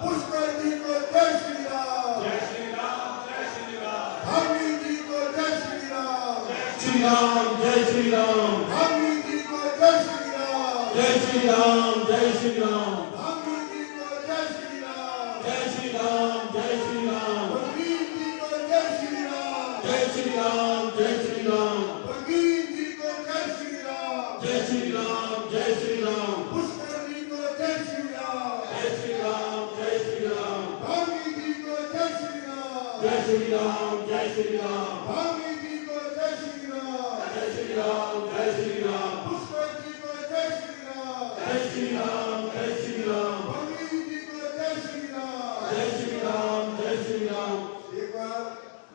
पुष्कर जी को जय श्री राम। जय श्री राम, जय श्री राम। धामी जी को जय श्री राम। श्री राम, जय श्री राम। धामी जी को जय श्री राम। जय श्री राम, जय श्री राम। धामी जी को जय श्री राम। जय श्री राम, जय श्री राम। वकील जी को जय श्री राम। जय श्री राम, जय श्री राम। वकील जी को जय श्री राम। जय श्री राम, जय श्री राम। पुष्कर जी को जय श्री राम। जय श्री राम, जय श्री राम। धामी जी को जय श्री राम। जय श्री राम, जय श्री राम। धामी जी को जय श्री राम। जय श्री राम, जय श्री राम। पुष्कर जी को जय श्री राम। जय श्री राम, जय श्री राम। वकील जी को जय श्री राम। जय श्री राम, जय श्री राम। एक बार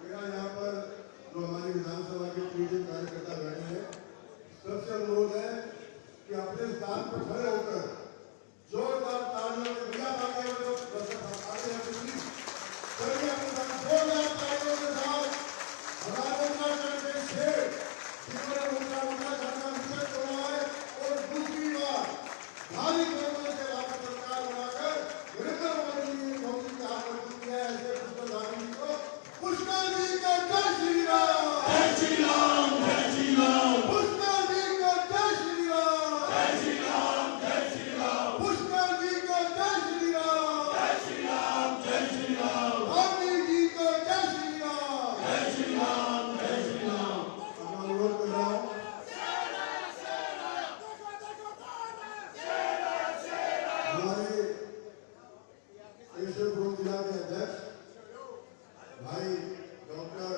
मेरा यहाँ पर जो हमारी विधानसभा के पूजन कार्यकर्ता बैठे हैं, सबसे अनुरोध है कि अपने स्थान पर खड़े होकर जोरदार तालियों के बिना आगे जोरदार तालियों के साथ आराधना करके शेर जिन्होंने उनका करना विषय छोड़ा है और दूसरी बार भारी बहुमत से राज्य सरकार बनाकर नरेंद्र मोदी का आगमन किया है। ऐसे पुष्कर जी को पुष्कर जी का जय श्री राम। जय श्री राम, जय श्री राम। पुष्कर जी का जय श्री राम। जय श्री राम, जय श्री राम। पुष्कर जी का जय श्री राम। जय श्री राम, जय श्री राम। धामी जी को जय श्री राम। जय श्री राम, जय श्री राम। मैं अनुरोध कर रहा हूँ हमारे केशवपुर जिला के अध्यक्ष भाई डॉक्टर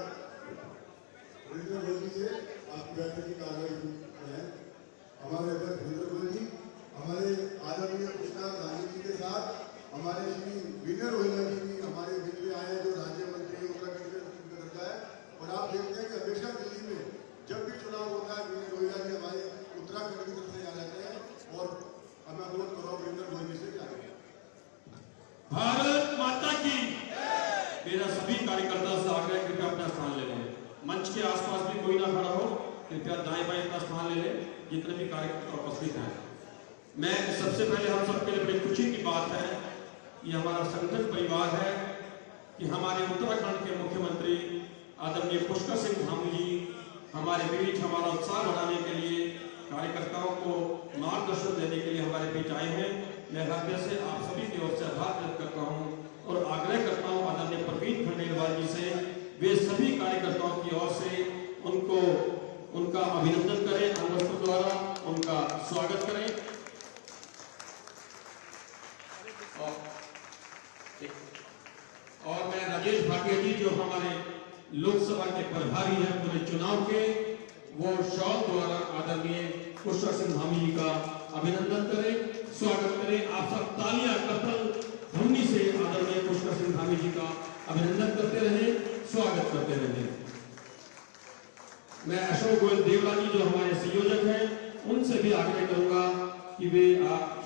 वीरेंद्र गोयल से आपकी बैठक की कार्रवाई है। हमारे अध्यक्ष वीरेंद्र गोयल जी हमारे आदरणीय कृष्णा गांधी जी के साथ हमारे श्री विनय रोहिला जी भी हमारे बीच में आए हैं, जो राज्य मंत्री उत्तराखंड के दर्जा है। और आप देखते हैं कि हमेशा दिल्ली में जब भी चुनाव होता है विनय रोहिला जी हमारे उत्तराखंड की तरफ से आ जाते हैं। और मैं अनुरोध कर रहा हूँ वीरेंद्र गोयल जी से जाने भारत माता की। मेरा सभी कार्यकर्ता से आग्रह है कृपया अपना स्थान ले लें। मंच के आसपास भी कोई ना खड़ा हो, कृपया दाएं बाएं अपना स्थान ले लें, जितने भी कार्यकर्ता उपस्थित हैं। मैं सबसे पहले हम सबके लिए बड़ी खुशी की बात है, ये हमारा संगठन परिवार है कि हमारे उत्तराखंड के मुख्यमंत्री आदरणीय पुष्कर सिंह धामी जी हमारे बीच हमारा उत्साह बढ़ाने के लिए, कार्यकर्ताओं को मार्गदर्शन देने के लिए हमारे बीच आए हैं। मैं हृदय से आप सभी की ओर से आभार व्यक्त करता हूं और आग्रह करता हूं आदरणीय प्रवीण खंडेलवाल जी से, वे सभी कार्यकर्ताओं की ओर से उनको उनका अभिनंदन करें, अंगवस्त्र द्वारा उनका स्वागत करें। और मैं राजेश भाटिया जी जो हमारे लोकसभा के प्रभारी हैं पूरे चुनाव के, वो शॉल द्वारा आदरणीय पुष्कर सिंह धामी जी का अभिनंदन करें, स्वागत करें। आप सब तालियां करतल ध्वनि से आदरणीय पुष्कर सिंह धामी जी का अभिनंदन करते रहें, स्वागत करते रहें। मैं अशोक गोयल देवला जी जो हमारे संयोजक हैं, उनसे भी आग्रह करूंगा कि वे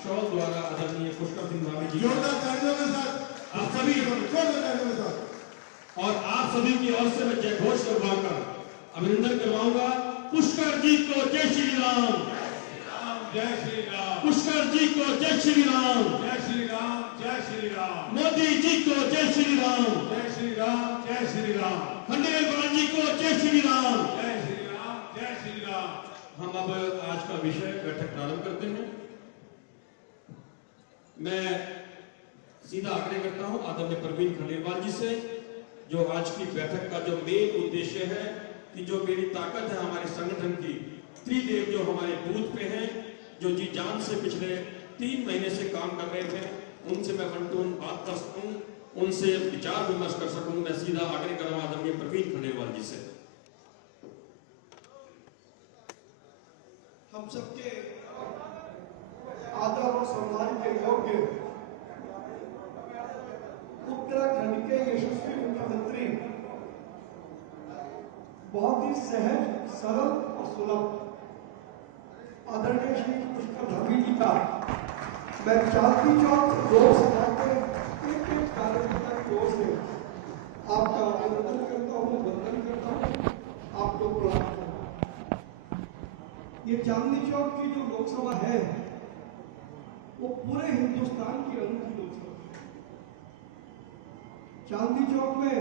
शॉल द्वारा आदरणीय पुष्कर सिंह धामी जी आप सभी और आप सभी की ओर से मैं जय घोष करवाऊंगा, अभिनंदन करवाऊंगा। पुष्कर जी को जय श्री राम। जय श्री राम। पुष्कर जी को जय श्री राम। जय श्री राम, जय श्री राम। मोदी जी को जय श्री राम। जय श्री राम, जय श्री राम। खंडेलवाल जी को जय श्री राम। जय श्री राम, जय श्री राम। हम अब आज का विषय बैठक प्रारंभ करते हैं। मैं सीधा आग्रह करता हूं आदरणीय प्रवीण खंडेलवाल जी से, जो आज की बैठक का जो मेन उद्देश्य है कि जो मेरी ताकत है हमारे संगठन की, त्रिदेव जो हमारे बूथ पे हैं, जो जी जान से पिछले 3 महीने से काम कर रहे थे, उनसे मैं वन टू वन बात कर सकूं, उनसे विचार विमर्श कर सकूं। मैं सीधा आग्रह कर रहा हूं आदरणीय प्रवीण खंडेलवाल जी से। हम सबके आदर और सम्मान के योग्य उत्तराखंड के यशस्वी मुख्यमंत्री, बहुत ही सहज, सरल और सुलभ आदरणीय श्री पुष्कर धामी जी का मैं चांदनी चौक लोकसभा के एक कार्यकर्ता की ओर से आपका अभिनंदन करता हूँ, वंदन करता हूँ, आपको प्रणाम करता हूँ। ये चांदनी चौक की जो लोकसभा है वो पूरे हिंदुस्तान की अनूठी लोकसभा है। चांदनी चौक में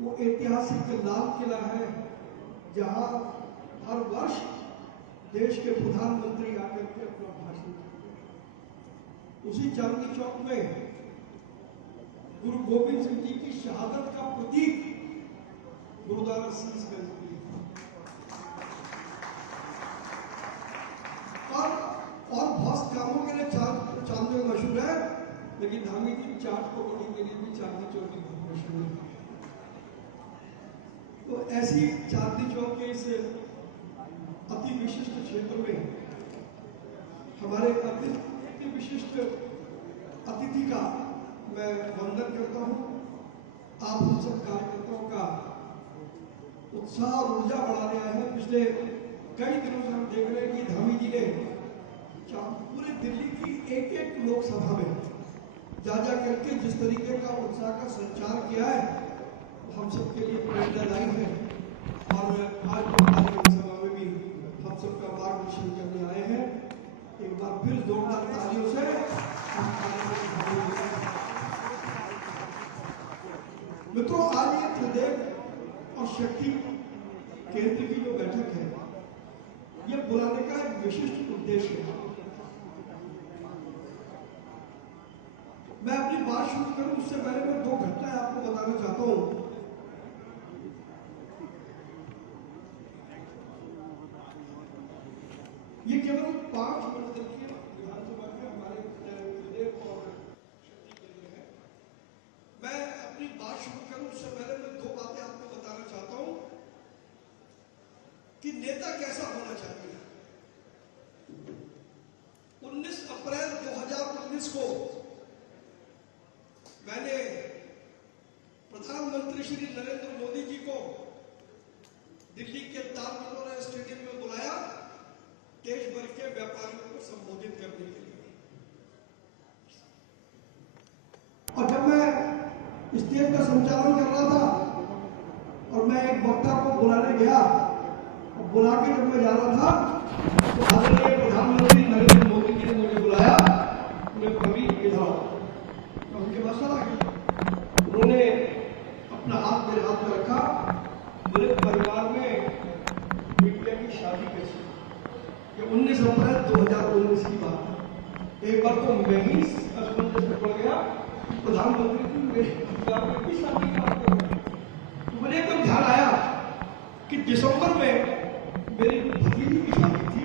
वो ऐतिहासिक लाल किला है जहां हर वर्ष देश के प्रधानमंत्री आकर के अपना भाषण देते हैं। उसी चांदनी चौक में गुरु गोविंद सिंह जी की शहादत का प्रतीक गुरुद्वारा शीशगंज भी है। और बहुत कामों के लिए चांदनी मशहूर है, लेकिन धामी जी चाट पकौड़ी के लिए भी चांदनी चौक की बहुत मशहूर है। तो ऐसी चांदनी चौक के इस अति विशिष्ट क्षेत्र में हमारे अति विशिष्ट अतिथि का मैं वंदन करता हूं। आप हम सब कार्यकर्ताओं का उत्साह और ऊर्जा बढ़ा रहा है। पिछले कई दिनों से हम देख रहे हैं कि धामी जी ने पूरे दिल्ली की एक एक लोकसभा में जा करके जिस तरीके का उत्साह का संचार किया है, हम सबके लिए प्रेरणादायी है। और आज लोकसभा में भी हम सबका मार्गदर्शन करने आए हैं। एक बार फिर जोरदार तालियों से मित्रों, आज ये त्रिदेव और शक्ति केंद्र की जो बैठक है, ये बुलाने का एक विशिष्ट उद्देश्य है। मैं अपनी बात शुरू करूं उससे पहले मैं 2 घटनाएं आपको बताना चाहता हूं। ये केवल 5 मंडल की विधानसभा के हमारे त्रिदेव और शक्ति केंद्र है। मैं अपनी बात शुरू करूं उससे पहले मैं 2 बातें आपको बताना चाहता हूं कि नेता कैसा होना चाहिए। 19 अप्रैल 2019 को मैंने प्रधानमंत्री श्री नरेंद्र मोदी जी को दिल्ली के तालकटोरा स्टेडियम में बुलाया देश भर के व्यापारियों को संबोधित करने के लिए। और जब मैं स्टेज का संचालन कर रहा था और मैं एक वक्ता को बुलाने गया और बुला के जब मैं जा रहा था तो आदरणीय प्रधानमंत्री नरेंद्र मोदी जी ने मुझे बुलाया। मैं कभी इधर उनके पास चला गया। उन्होंने अपना हाथ मेरे हाथ में रखा। मेरे परिवार में बिटिया की शादी कैसी, ये 19 अप्रैल 2019 की बात है। एक बार तो मैं ही असमंजस में पड़ गया, प्रधानमंत्री जी मेरे परिवार में भी शादी की बात कर रहे हैं। तो मुझे एकदम ध्यान आया कि दिसंबर में मेरी भतीजी की शादी थी।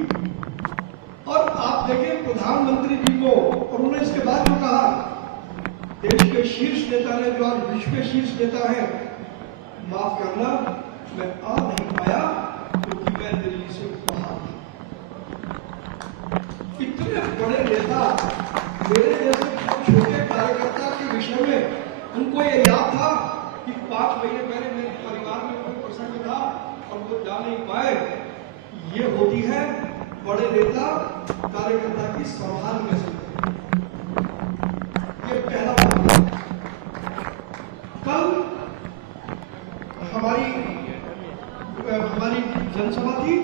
और आप देखें प्रधानमंत्री जी को, और उन्होंने इसके बाद जो कहा, देश के शीर्ष नेता ने, जो आज विश्व के शीर्ष नेता है, माफ करना मैं आ नहीं पाया क्योंकि मैं दिल्ली से बाहर था। इतने बड़े नेता मेरे जैसे छोटे कार्यकर्ता के विषय में उनको ये याद था कि 5 महीने पहले मेरे परिवार में कोई प्रसंग था और वो जा नहीं पाए। ये होती है बड़े नेता कार्यकर्ता की संभाल कैसे। ये पहला बात। कल हमारी जनसभा थी,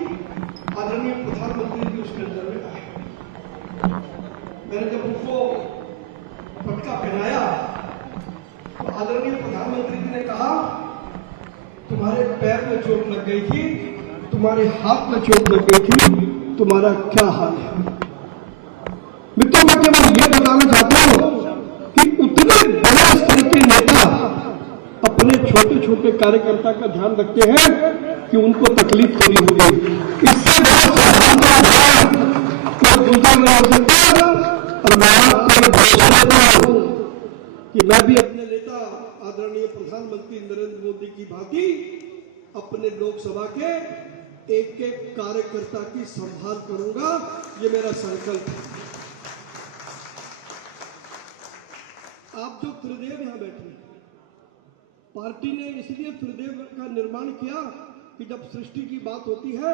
आदरणीय प्रधानमंत्री जी उसके अंदर में आए। मैंने जब उनको पटका पहनाया तो आदरणीय प्रधानमंत्री जी ने कहा, तुम्हारे पैर में चोट लग गई थी, तुम्हारे हाथ में चोट लग गई थी, तुम्हारा क्या हाल है। मित्रों, मैं केवल ये बताना चाहता हूं कि उतने बड़े स्तर के नेता अपने छोटे छोटे कार्यकर्ता का ध्यान रखते हैं कि उनको तकलीफ थोड़ी होगी। इससे और मैं आपको भरोसा देता हूं कि मैं भी अपने नेता आदरणीय प्रधानमंत्री नरेंद्र मोदी की भांति अपने लोकसभा के एक एक कार्यकर्ता की संभाल करूंगा। ये मेरा संकल्प है। आप जो त्रिदेव यहां बैठे हैं, पार्टी ने इसलिए त्रिदेव का निर्माण किया कि जब सृष्टि की बात होती है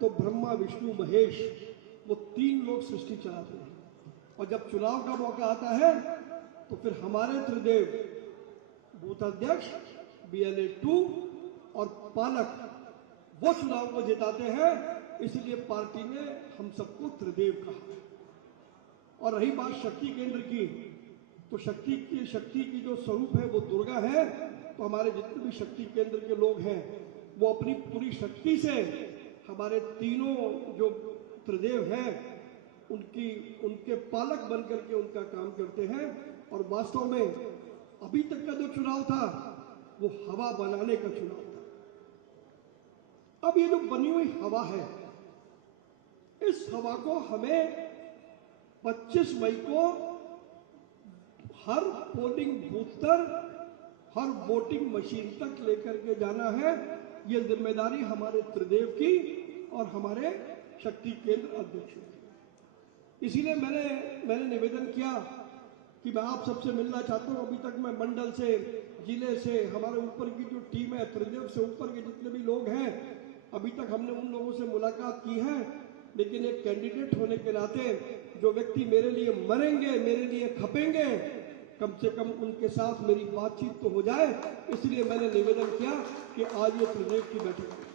तो ब्रह्मा विष्णु महेश, वो 3 लोग सृष्टि चलाते हैं। और जब चुनाव का मौका आता है तो फिर हमारे त्रिदेव, बूथाध्यक्ष, BLA 2 और पालक, वो चुनाव को जिताते हैं। इसलिए पार्टी ने हम सबको त्रिदेव कहा। और रही बात शक्ति केंद्र की, तो शक्ति की जो स्वरूप है वो दुर्गा है। तो हमारे जितने भी शक्ति केंद्र के लोग हैं वो अपनी पूरी शक्ति से हमारे तीनों जो त्रिदेव हैं उनके पालक बन करके उनका काम करते हैं। और वास्तव में अभी तक का जो चुनाव था वो हवा बनाने का चुनाव था। अब ये जो बनी हुई हवा है, इस हवा को हमें 25 मई को हर पोलिंग बूथ तक, हर वोटिंग मशीन तक लेकर के जाना है। ये जिम्मेदारी हमारे त्रिदेव की और हमारे शक्ति केंद्र अध्यक्षों की। इसीलिए मैंने निवेदन किया कि मैं आप सबसे मिलना चाहता हूं। अभी तक मैं मंडल से, जिले से, हमारे ऊपर की जो टीम है, त्रिदेव से ऊपर के जितने भी लोग हैं, अभी तक हमने उन लोगों से मुलाकात की है। लेकिन एक कैंडिडेट होने के नाते जो व्यक्ति मेरे लिए मरेंगे, मेरे लिए खपेंगे, कम से कम उनके साथ मेरी बातचीत तो हो जाए। इसलिए मैंने निवेदन किया कि आज ये त्रिदेव की बैठक है,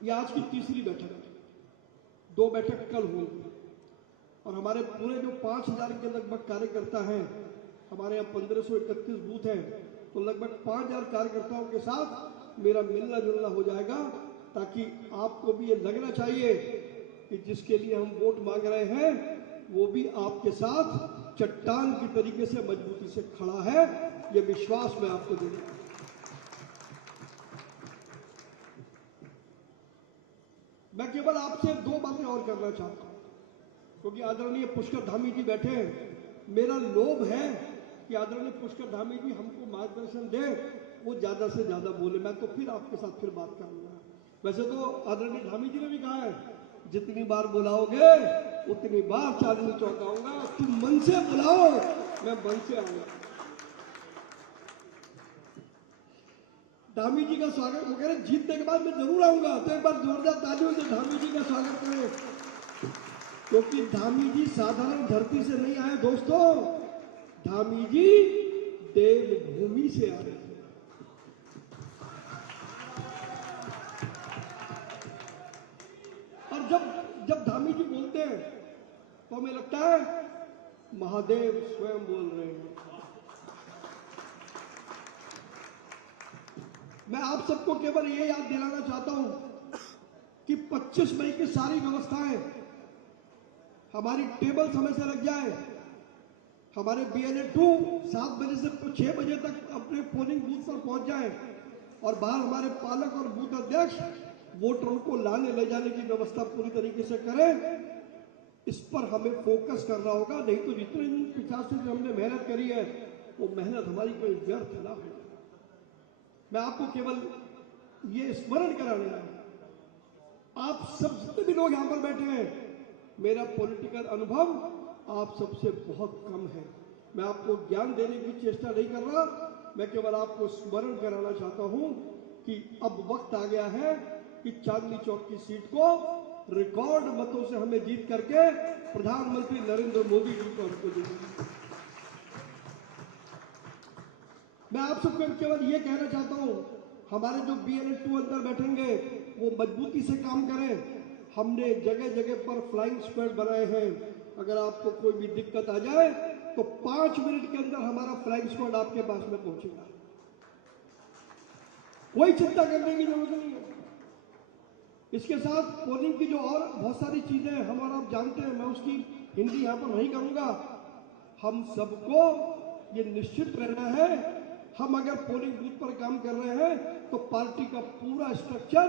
ये आज की तीसरी बैठक है। 2 बैठक कल होंगी और हमारे पूरे जो 5000 के लगभग कार्यकर्ता हैं, हमारे यहाँ 1531 बूथ हैं, तो लगभग 5000 कार्यकर्ताओं के साथ मेरा मिलना जुलना हो जाएगा, ताकि आपको भी ये लगना चाहिए कि जिसके लिए हम वोट मांग रहे हैं वो भी आपके साथ चट्टान की तरीके से मजबूती से खड़ा है। ये विश्वास मैं आपको दे रहा हूं। मैं केवल आपसे 2 बातें और करना चाहता हूं, क्योंकि आदरणीय पुष्कर धामी जी बैठे हैं। मेरा लोभ है कि आदरणीय पुष्कर धामी जी हमको मार्गदर्शन दे, वो ज्यादा से ज्यादा बोले। मैं तो फिर आपके साथ फिर बात करूंगा। वैसे तो आदरणीय धामी जी ने भी कहा है, जितनी बार बुलाओगे उतनी बार चांदनी चौक आऊंगा। तुम मन से बुलाओ, मैं मन से आऊंगा। धामी जी का स्वागत, वो कह रहे जीतने के बाद मैं जरूर आऊंगा। तो एक बार जोरदार तालियों से धामी जी का स्वागत करें, क्योंकि धामी जी साधारण धरती से नहीं आए दोस्तों, धामी जी देवभूमि से आए। और जब धामी जी बोलते हैं तो हमें लगता है महादेव स्वयं बोल रहे हैं। मैं आप सबको केवल ये याद दिलाना चाहता हूं कि 25 मई की सारी व्यवस्थाएं, हमारी टेबल समय से लग जाए, हमारे BLA-2 7 बजे से 6 बजे तक अपने पोलिंग बूथ पर पहुंच जाए, और बाहर हमारे पालक और बूथ अध्यक्ष वोटरों को लाने ले जाने की व्यवस्था पूरी तरीके से करें। इस पर हमें फोकस करना होगा, नहीं तो जितने दिन 50 से हमने मेहनत करी है वो मेहनत हमारी कोई व्यर्थ ना हो। मैं आपको केवल ये स्मरण कराने आया, आप सब जितने भी लोग यहां पर बैठे हैं, मेरा पॉलिटिकल अनुभव आप सबसे बहुत कम है। मैं आपको ज्ञान देने की चेष्टा नहीं कर रहा, मैं केवल आपको स्मरण कराना चाहता हूं कि अब वक्त आ गया है कि चांदनी चौक की सीट को रिकॉर्ड मतों से हमें जीत करके प्रधानमंत्री नरेंद्र मोदी जी को हमको देना। मैं आप सबको केवल ये कहना चाहता हूं, हमारे जो BLA-2 अंदर बैठेंगे वो मजबूती से काम करें। हमने जगह जगह पर फ्लाइंग स्क्वाड बनाए हैं। अगर आपको कोई भी दिक्कत आ जाए तो 5 मिनट के अंदर हमारा फ्लाइंग स्क्वाड आपके पास में पहुंचेगा। कोई चिंता करने की जरूरत नहीं है। इसके साथ पोलिंग की जो और बहुत सारी चीजें हम और आप जानते हैं, मैं उसकी हिंदी यहां पर नहीं करूंगा। हम सबको ये निश्चित रहना है, हम अगर पोलिंग बूथ पर काम कर रहे हैं तो पार्टी का पूरा स्ट्रक्चर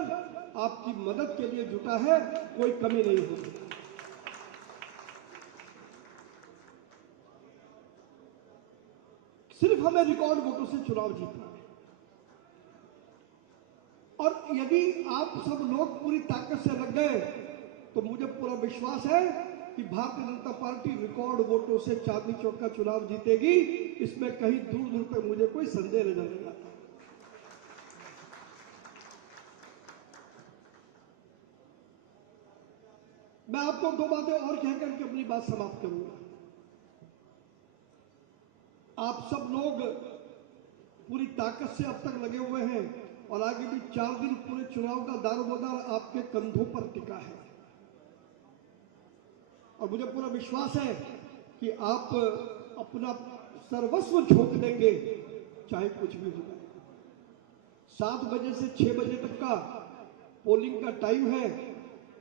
आपकी मदद के लिए जुटा है, कोई कमी नहीं होगी। सिर्फ हमें रिकॉर्ड वोटों से चुनाव जीतना है। और यदि आप सब लोग पूरी ताकत से लग गए तो मुझे पूरा विश्वास है कि भारतीय जनता पार्टी रिकॉर्ड वोटों से चांदनी चौक का चुनाव जीतेगी। इसमें कहीं दूर दूर तक मुझे कोई संदेह नजर नहीं आता। मैं आपको 2 बातें और कहकर के अपनी बात समाप्त करूंगा। आप सब लोग पूरी ताकत से अब तक लगे हुए हैं और आगे भी 4 दिन पूरे चुनाव का दारोमदार आपके कंधों पर टिका है। और मुझे पूरा विश्वास है कि आप अपना सर्वस्व झोंक देंगे, चाहे कुछ भी हो जाए। 7 बजे से 6 बजे तक का पोलिंग का टाइम है।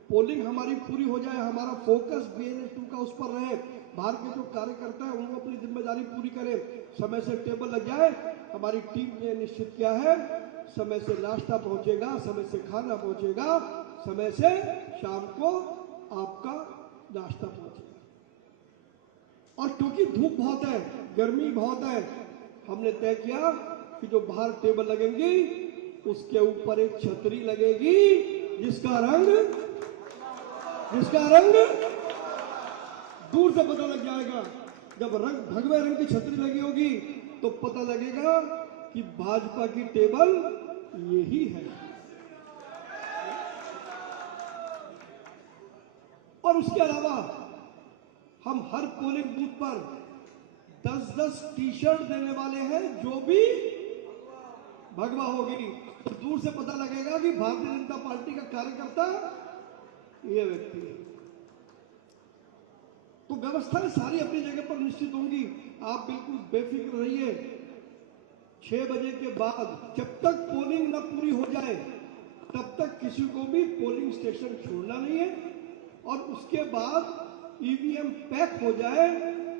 पोलिंग हमारी पूरी हो जाए, हमारा फोकस BNS 2 का उस पर रहे, बाहर के जो कार्यकर्ता है उनको अपनी जिम्मेदारी पूरी करें, समय से टेबल लग जाए। हमारी टीम ने निश्चित किया है समय से नाश्ता पहुंचेगा, समय से खाना पहुंचेगा, समय से शाम को आपका नाश्ता पहुंचेगा। और क्योंकि धूप बहुत है, गर्मी बहुत है, हमने तय किया कि जो बाहर टेबल लगेंगी उसके ऊपर एक छतरी लगेगी जिसका रंग दूर से पता लग जाएगा। जब रंग भगवे रंग की छतरी लगी होगी तो पता लगेगा कि भाजपा की टेबल यही है। और उसके अलावा हम हर पोलिंग बूथ पर 10-10 टी-शर्ट देने वाले हैं, जो भी भगवा होगी तो दूर से पता लगेगा कि भारतीय जनता पार्टी का कार्यकर्ता ये व्यक्ति है। तो व्यवस्थाएं सारी अपनी जगह पर निश्चित होंगी, आप बिल्कुल बेफिक्र रहिए। 6 बजे के बाद जब तक पोलिंग न पूरी हो जाए तब तक किसी को भी पोलिंग स्टेशन छोड़ना नहीं है। और उसके बाद ईवीएम पैक हो जाए,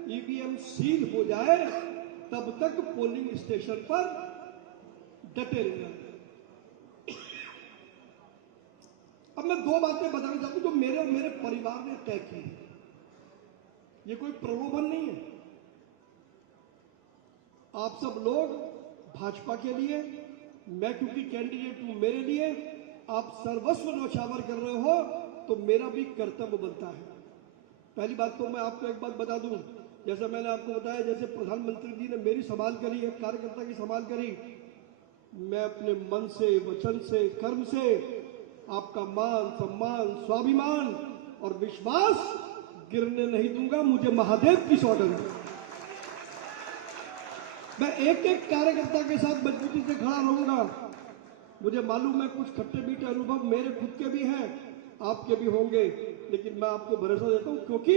ईवीएम सील हो जाए, तब तक पोलिंग स्टेशन पर डटे रहना। अब मैं 2 बातें बताना चाहता हूं जो मेरे और मेरे परिवार ने तय की है। ये कोई प्रलोभन नहीं है। आप सब लोग भाजपा के लिए, मैं क्योंकि कैंडिडेट हूं, मेरे लिए आप सर्वस्व न्यौछावर कर रहे हो तो मेरा भी कर्तव्य बनता है। पहली बात तो मैं आपको एक बात बता दूं, जैसे मैंने आपको बताया, जैसे प्रधानमंत्री जी ने मेरी संभाल करी, एक कार्यकर्ता की संभाल करी, मैं अपने मन से, वचन से, कर्म से आपका मान, सम्मान, स्वाभिमान और विश्वास गिरने नहीं दूंगा। मुझे महादेव की सौगंध है। मैं एक एक कार्यकर्ता के साथ मजबूती से खड़ा रहूंगा। मुझे मालूम है कुछ खट्टे मीठे अनुभव मेरे खुद के भी हैं, आपके भी होंगे, लेकिन मैं आपको भरोसा देता हूं क्योंकि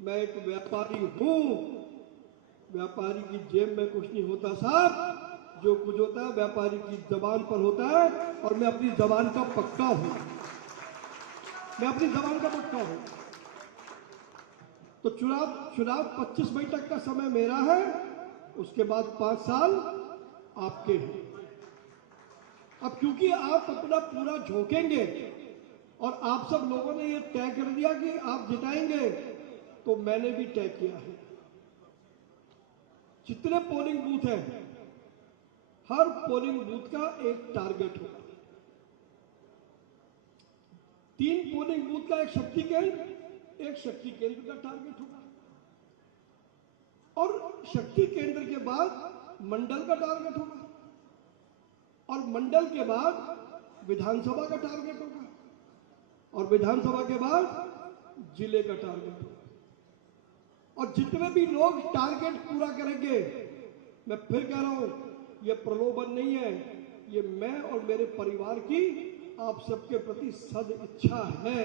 मैं एक व्यापारी हूं। व्यापारी की जेब में कुछ नहीं होता साहब, जो कुछ होता है व्यापारी की जबान पर होता है। और मैं अपनी जबान का पक्का हूं, मैं अपनी जबान का पक्का हूं। तो चुनाव 25 मई तक का समय मेरा है, उसके बाद 5 साल आपके हैं। अब क्योंकि आप अपना पूरा झोंकेंगे और आप सब लोगों ने ये तय कर दिया कि आप जिताएंगे, तो मैंने भी तय किया है जितने पोलिंग बूथ हैं हर पोलिंग बूथ का एक टारगेट होगा। 3 पोलिंग बूथ का एक शक्ति केंद्र का टारगेट होगा। और शक्ति केंद्र के बाद मंडल का टारगेट होगा, और मंडल के बाद विधानसभा का टारगेट होगा, और विधानसभा के बाद जिले का टारगेट होगा। और जितने भी लोग टारगेट पूरा करेंगे, मैं फिर कह रहा हूं, यह प्रलोभन नहीं है, ये मैं और मेरे परिवार की आप सबके प्रति सद इच्छा है।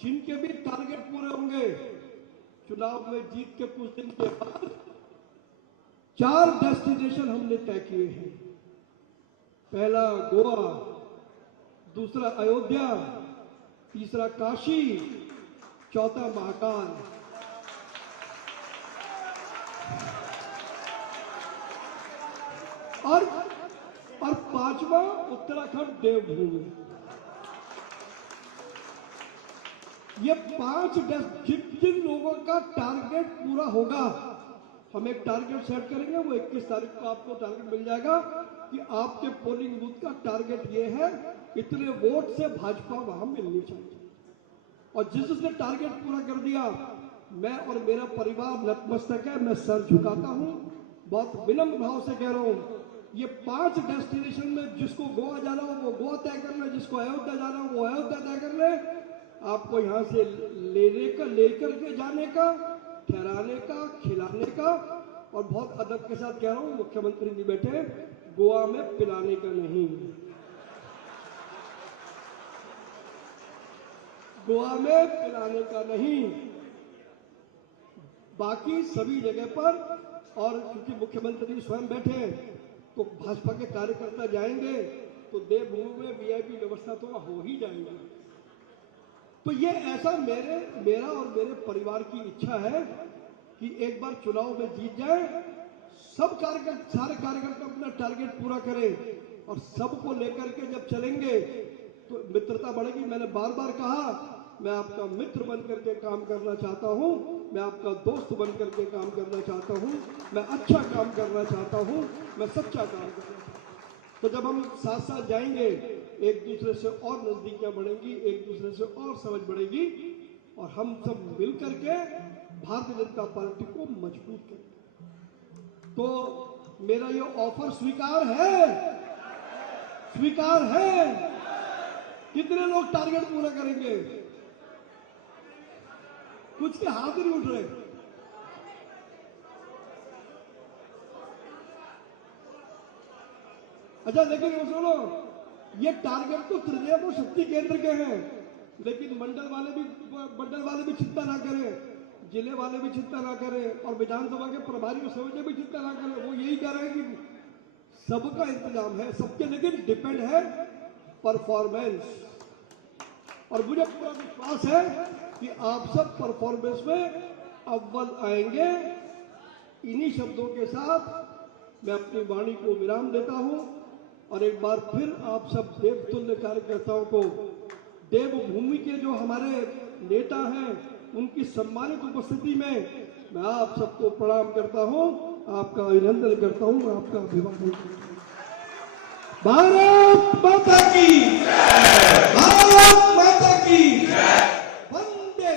जिनके भी टारगेट पूरे होंगे, चुनाव में जीत के कुछ दिन के बाद 4 डेस्टिनेशन हमने तय किए हैं। पहला गोवा, दूसरा अयोध्या, तीसरा काशी, चौथा महाकाल, और 5वां उत्तराखंड देवभूमि। ये 5 जिन लोगों का टारगेट पूरा होगा, हम एक टारगेट सेट करेंगे, वो 21 तारीख को आपको टारगेट मिल जाएगा कि आपके पोलिंग बूथ का टारगेट ये है, इतने वोट से भाजपा वहां मिलनी चाहिए। और जिसने टारगेट पूरा कर दिया, मैं और मेरा परिवार नतमस्तक है, मैं सर झुकाता हूं, बहुत विनम्र भाव से कह रहा हूं। ये 5 डेस्टिनेशन में जिसको गोवा जाना हो वो गोवा तय कर ले, जिसको अयोध्या जाना हो वो अयोध्या तय कर ले। आपको यहां से लेकर के जाने का, ठहराने का, खिलाने का, और बहुत अदब के साथ कह रहा हूं, मुख्यमंत्री जी बैठे, गोवा में पिलाने का नहीं, गोवा में पिलाने का नहीं। बाकी सभी जगह पर, और क्योंकि मुख्यमंत्री स्वयं बैठे हैं तो भाजपा के कार्यकर्ता जाएंगे तो देवभूमि में वीआईपी व्यवस्था तो हो ही जाएगी। तो ये ऐसा मेरा और मेरे परिवार की इच्छा है कि एक बार चुनाव में जीत जाए, सारे कार्यकर्ता अपना टारगेट पूरा करें और सबको लेकर के जब चलेंगे तो मित्रता बढ़ेगी। मैंने बार बार कहा, मैं आपका मित्र बन करके काम करना चाहता हूं, मैं आपका दोस्त बन करके काम करना चाहता हूं, मैं अच्छा काम करना चाहता हूं, मैं सच्चा काम करना चाहता हूं। तो जब हम साथ साथ जाएंगे, एक दूसरे से और नजदीकियां बढ़ेंगी, एक दूसरे से और समझ बढ़ेगी और हम सब मिल करके भारतीय जनता पार्टी को मजबूत करेंगे। तो मेरा ये ऑफर स्वीकार है? स्वीकार है? कितने लोग टारगेट पूरा करेंगे? कुछ के हाथ नहीं उठ रहे। अच्छा, लेकिन सुनो, ये टारगेट तो तृतीय को शक्ति केंद्र के हैं, लेकिन मंडल वाले भी चिंता ना करें, जिले वाले भी चिंता ना करें और विधानसभा के प्रभारी समिति भी चिंता ना करें। वो यही कह रहे हैं कि सबका इंतजाम है, सबके, लेकिन डिपेंड है परफॉर्मेंस। और मुझे पूरा विश्वास है कि आप सब परफॉर्मेंस में अव्वल आएंगे। इन्हीं शब्दों के साथ मैं अपनी वाणी को विराम देता हूं और एक बार फिर आप सब देवतुल्य कार्यकर्ताओं को, देवभूमि के जो हमारे नेता हैं, उनकी सम्मानित उपस्थिति में मैं आप सबको प्रणाम करता हूं, आपका अभिनंदन करता हूं, आपका अभिवादन करता हूं। भारत माता की, भारत माता की, वंदे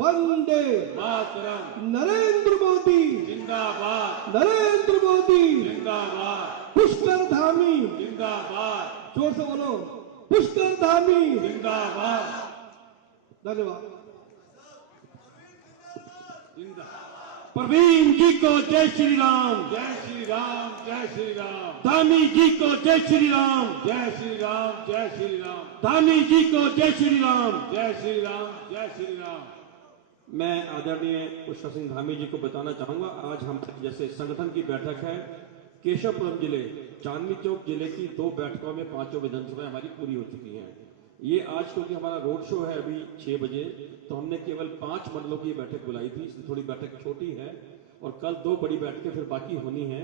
वंदे मातरम, नरेंद्र मोदी जिंदाबाद, नरेंद्र मोदी जिंदाबाद, पुष्कर धामी, जिंदाबाद, जोर से बोलो, पुष्कर धामी। जिंदाबाद, धन्यवाद। प्रवीण जी को जय श्री राम। जय श्री राम, जय श्री राम, धामी जी को जय श्री राम। जय श्री राम, जय श्री राम, धामी जी को जय श्री राम। जय श्री राम, जय श्री राम। मैं आदरणीय पुष्कर सिंह धामी जी को बताना चाहूंगा, आज हम जैसे संगठन की बैठक है, केशवपुरम जिले, चांदनी चौक जिले की 2 बैठकों में 5 विधानसभाएं हमारी पूरी हो चुकी हैं। ये आज क्योंकि हमारा रोड शो है अभी 6 बजे, तो हमने केवल 5 मंडलों की बैठक बुलाई थी, इसलिए थोड़ी बैठक छोटी है और कल 2 बड़ी बैठकें फिर बाकी होनी है।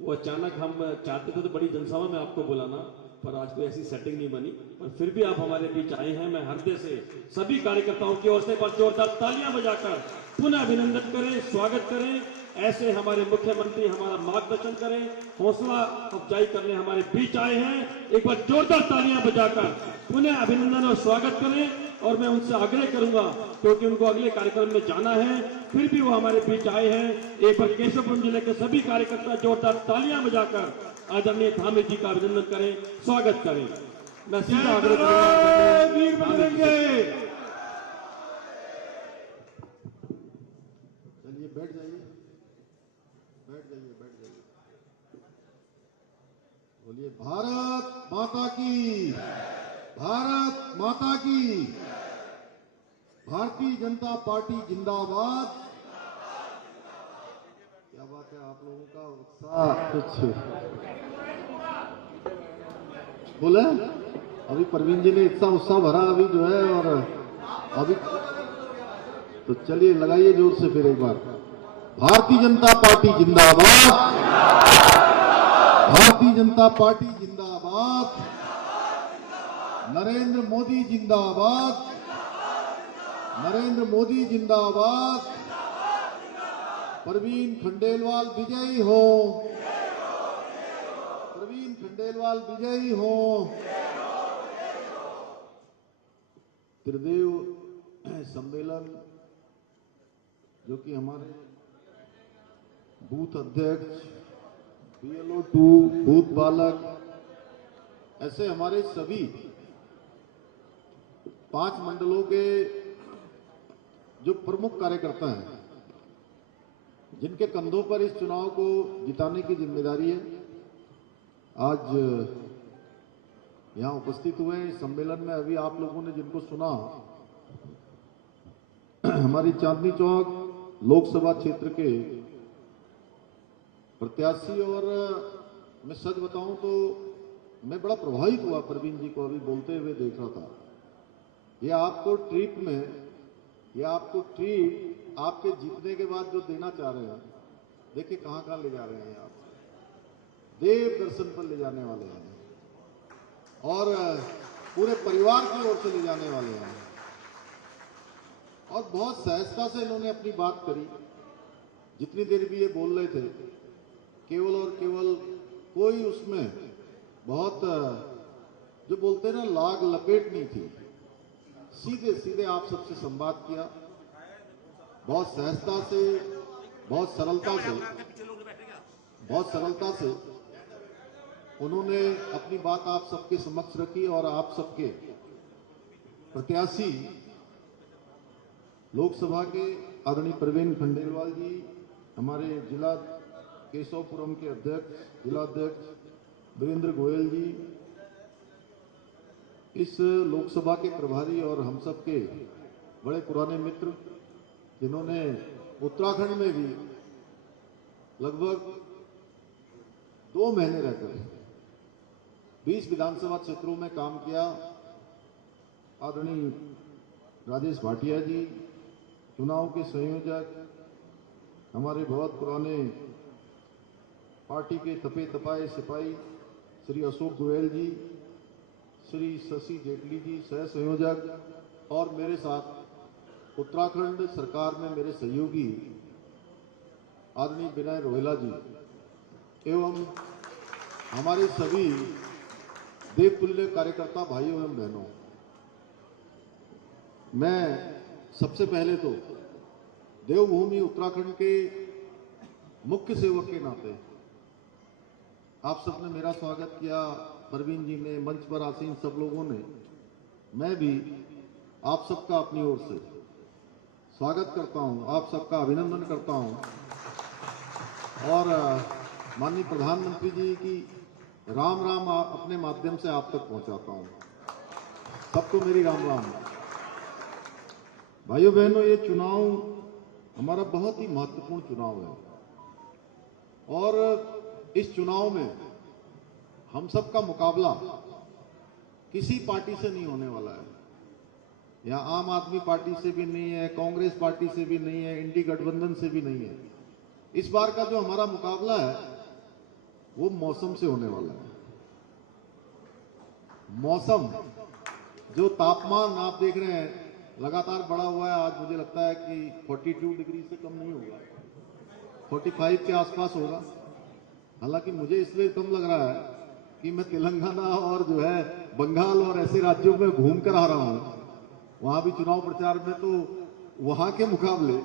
वो अचानक हम चाहते थे तो बड़ी जनसभा में आपको बुलाना, पर आज कोई ऐसी सेटिंग नहीं बनी, पर फिर भी आप हमारे बीच आए हैं। मैं हृदय से सभी कार्यकर्ताओं की ओर से एक बार जोरदार तालियां बजाकर पुनः अभिनंदन करें, स्वागत करें। ऐसे हमारे मुख्यमंत्री हमारा मार्गदर्शन करें, हौसला अफजाई करने हमारे बीच आए हैं। एक बार जोरदार तालियां बजाकर पुनः अभिनंदन और स्वागत करें। और मैं उनसे आग्रह करूंगा, क्योंकि उनको अगले कार्यक्रम में जाना है, फिर भी वो हमारे बीच आए हैं। एक बार केशवपुरम जिले के सभी कार्यकर्ता जोरदार तालियां बजाकर आदरणीय धामी जी का अभिनंदन करें, स्वागत करें। मैं सीधा आग्रह करूंगा, वीर बजरंगे। चलिए बैठ जाइए, बैठ जाइए, बैठ जाइए। बोलिए भारत माता की, भारत माता की। भारतीय जनता पार्टी जिंदाबाद। क्या बात है, आप लोगों का उत्साह कुछ बोले। अभी परवीन जी ने इतना उत्साह भरा अभी जो है, और अभी तो चलिए लगाइए जोर से फिर एक बार। भारतीय जनता पार्टी जिंदाबाद, भारतीय जनता पार्टी जिंदाबाद, नरेंद्र मोदी जिंदाबाद, नरेंद्र मोदी जिंदाबाद, प्रवीण खंडेलवाल विजयी हो, प्रवीण खंडेलवाल विजयी हो। त्रिदेव सम्मेलन जो कि हमारे बूथ अध्यक्ष, BLO 2, बूथ बालक, ऐसे हमारे सभी 5 मंडलों के जो प्रमुख कार्यकर्ता हैं, जिनके कंधों पर इस चुनाव को जिताने की जिम्मेदारी है, आज यहां उपस्थित हुए हैं। इस सम्मेलन में अभी आप लोगों ने जिनको सुना, हमारी चांदनी चौक लोकसभा क्षेत्र के प्रत्याशी, और मैं सच बताऊं तो मैं बड़ा प्रभावित हुआ प्रवीण जी को अभी बोलते हुए देख रहा था। ये आपको ट्रीट में, ये आपको ट्रीट आपके जीतने के बाद जो देना चाह रहे हैं, देखिए कहां कहां ले जा रहे हैं आप, देव दर्शन पर ले जाने वाले हैं और पूरे परिवार की ओर से ले जाने वाले हैं। और बहुत सहजता से इन्होंने अपनी बात करी। जितनी देर भी ये बोल रहे थे, केवल और केवल कोई उसमें बहुत जो बोलते हैं ना लाग लपेट नहीं थी, सीधे सीधे आप सबसे संवाद किया, बहुत सहजता से, बहुत सरलता से उन्होंने अपनी बात आप सबके समक्ष रखी। और आप सबके प्रत्याशी लोकसभा के आदरणीय प्रवीण खंडेलवाल जी, हमारे जिला केशवपुरम के अध्यक्ष, जिला अध्यक्ष वीरेंद्र गोयल जी, इस लोकसभा के प्रभारी और हम सबके बड़े पुराने मित्र, जिन्होंने उत्तराखंड में भी लगभग 2 महीने रहकर 20 विधानसभा क्षेत्रों में काम किया, आदरणीय राजेश भाटिया जी, चुनाव के संयोजक, हमारे बहुत पुराने पार्टी के तपे तपाए सिपाही श्री अशोक गोयल जी, श्री शशि जेटली जी सह संयोजक, और मेरे साथ उत्तराखंड सरकार में मेरे सहयोगी आदरणीय विनय रोहेला जी, एवं हमारे सभी देवतुल्य कार्यकर्ता भाइयों एवं बहनों, मैं सबसे पहले तो देवभूमि उत्तराखंड के मुख्य सेवक के नाते आप सबने मेरा स्वागत किया, प्रवीण जी ने, मंच पर आसीन सब लोगों ने, मैं भी आप सबका अपनी ओर से स्वागत करता हूं, आप सबका अभिनंदन करता हूं और माननीय प्रधानमंत्री जी की राम राम अपने माध्यम से आप तक पहुंचाता हूं। सबको मेरी राम राम। भाइयों बहनों, ये चुनाव हमारा बहुत ही महत्वपूर्ण चुनाव है और इस चुनाव में हम सबका मुकाबला किसी पार्टी से नहीं होने वाला है। यहाँ आम आदमी पार्टी से भी नहीं है, कांग्रेस पार्टी से भी नहीं है, इंडी गठबंधन से भी नहीं है। इस बार का जो हमारा मुकाबला है वो मौसम से होने वाला है। मौसम, जो तापमान आप देख रहे हैं लगातार बढ़ा हुआ है, आज मुझे लगता है कि 42 डिग्री से कम नहीं होगा, 45 के आसपास होगा। हालांकि मुझे इसलिए कम लग रहा है कि मैं तेलंगाना और जो है बंगाल और ऐसे राज्यों में घूम कर आ रहा हूं, वहां भी चुनाव प्रचार में, तो वहां के मुकाबले